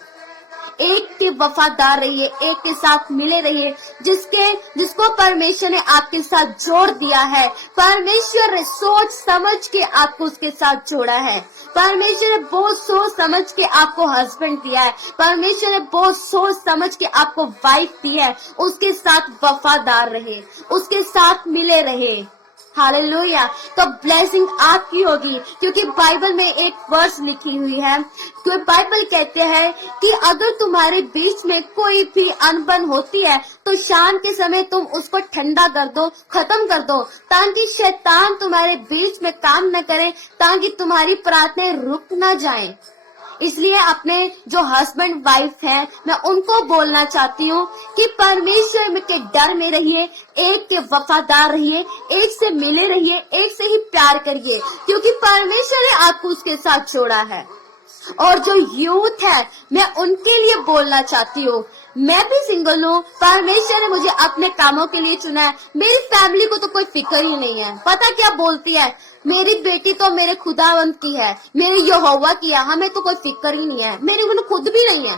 एक के वफादार रहिए, एक के साथ मिले रहिए, जिसको परमेश्वर ने आपके साथ जोड़ दिया है। परमेश्वर ने सोच समझ के आपको उसके साथ जोड़ा है। परमेश्वर ने बहुत सोच समझ के आपको हस्बैंड दिया है। परमेश्वर ने बहुत सोच समझ के आपको वाइफ दी है। उसके साथ वफादार रहे, उसके साथ मिले रहे। हालेलुया। तो ब्लेसिंग आपकी होगी, क्योंकि बाइबल में एक वर्स लिखी हुई है। तो बाइबल कहते हैं कि अगर तुम्हारे बीच में कोई भी अनबन होती है तो शाम के समय तुम उसको ठंडा कर दो, खत्म कर दो, ताकि शैतान तुम्हारे बीच में काम न करे, ताकि तुम्हारी प्रार्थनाएं रुक न जाएं। इसलिए अपने जो हस्बैंड वाइफ हैं, मैं उनको बोलना चाहती हूँ कि परमेश्वर के डर में रहिए, एक के वफादार रहिए, एक से मिले रहिए, एक से ही प्यार करिए, क्योंकि परमेश्वर ने आपको उसके साथ जोड़ा है। और जो यूथ है, मैं उनके लिए बोलना चाहती हूँ। मैं भी सिंगल हूँ, परमेश्वर ने मुझे अपने कामों के लिए चुना है। मेरी फैमिली को तो कोई फिक्र ही नहीं है। पता क्या बोलती है, मेरी बेटी तो मेरे खुदावंत की है, मेरी यहोवा की है, हमें तो कोई फिक्र ही नहीं है। मेरी को खुद भी नहीं है,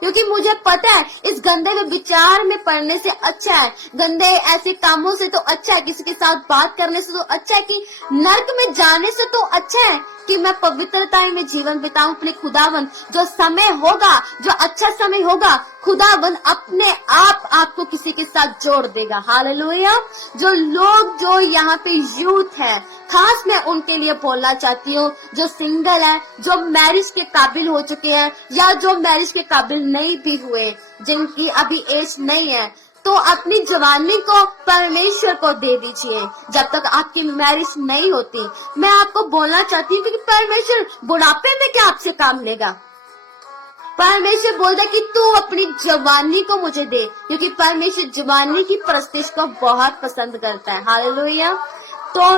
क्योंकि मुझे पता है इस गंदे में विचार में पढ़ने से अच्छा है, गंदे ऐसे कामों से तो अच्छा है, किसी के साथ बात करने से तो अच्छा है, कि नर्क में जाने से तो अच्छा है कि मैं पवित्रता में जीवन बिताऊं अपने खुदावन। जो समय होगा, जो अच्छा समय होगा, खुदावन अपने आप आपको किसी के साथ जोड़ देगा। हालेलुया। जो यहाँ पे यूथ है, खास मैं उनके लिए बोलना चाहती हूँ, जो सिंगल है, जो मैरिज के काबिल हो चुके हैं या जो मैरिज के काबिल नहीं भी हुए, जिनकी अभी एज नहीं है, तो अपनी जवानी को परमेश्वर को दे दीजिए जब तक आपकी मैरिज नहीं होती। मैं आपको बोलना चाहती हूँ, क्योंकि परमेश्वर बुढ़ापे में क्या आपसे काम लेगा। परमेश्वर बोलता है कि तू अपनी जवानी को मुझे दे, क्योंकि परमेश्वर जवानी की परस्तिश को बहुत पसंद करता है। हालेलुया। तो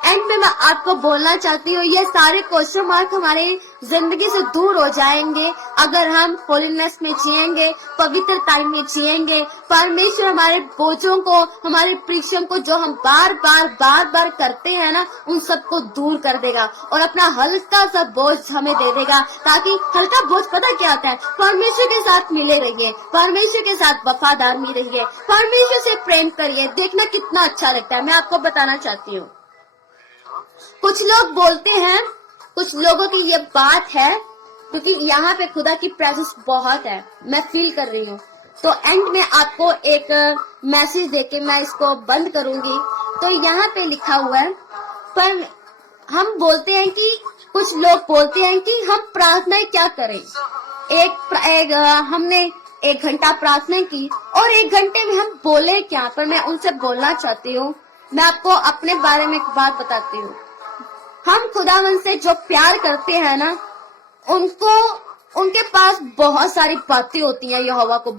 एंड में मैं आपको बोलना चाहती हूँ, ये सारे क्वेश्चन मार्क हमारे जिंदगी से दूर हो जाएंगे अगर हम होलीनेस में जिएंगे, पवित्रता में जिएंगे। परमेश्वर हमारे बोझों को, हमारे परीक्षण को, जो हम बार बार करते हैं ना, उन सबको दूर कर देगा और अपना हल्का सा बोझ हमें दे देगा। ताकि हल्का बोझ पता क्या होता है, परमेश्वर के साथ मिले रहिए, परमेश्वर के साथ वफादार में रहिए, परमेश्वर से प्रेम करिए, देखना कितना अच्छा लगता है। मैं आपको बताना चाहती हूँ, कुछ लोग बोलते हैं, कुछ लोगों की ये बात है, क्योंकि यहाँ पे खुदा की प्रेजेंस बहुत है, मैं फील कर रही हूँ। तो एंड में आपको एक मैसेज देके मैं इसको बंद करूंगी। तो यहाँ पे लिखा हुआ है, पर हम बोलते हैं कि कुछ लोग बोलते हैं कि हम प्रार्थना क्या करें। हमने 1 घंटा प्रार्थना की और 1 घंटे में हम बोले क्या। पर मैं उनसे बोलना चाहती हूँ, मैं आपको अपने बारे में एक बात बताती हूँ। हम खुदावन से जो प्यार करते हैं ना, उनके पास बहुत सारी बातें होती हैं यहोवा को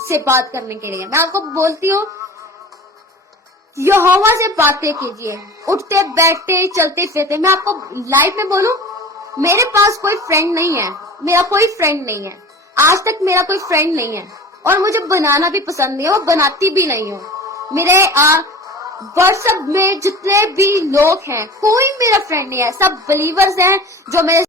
से बात करने के लिए। मैं आपको बोलती हूँ, यहोवा से बातें कीजिए, उठते बैठते चलते फिरते। मैं आपको लाइफ में बोलूं, मेरे पास कोई फ्रेंड नहीं है, मेरा कोई फ्रेंड नहीं है, आज तक मेरा कोई फ्रेंड नहीं है, और मुझे बनाना भी पसंद नहीं है और बनाती भी नहीं हूँ। मेरे व्हाट्सएप में जितने भी लोग हैं, कोई मेरा फ्रेंड नहीं है, सब बिलीवर्स हैं जो मेरे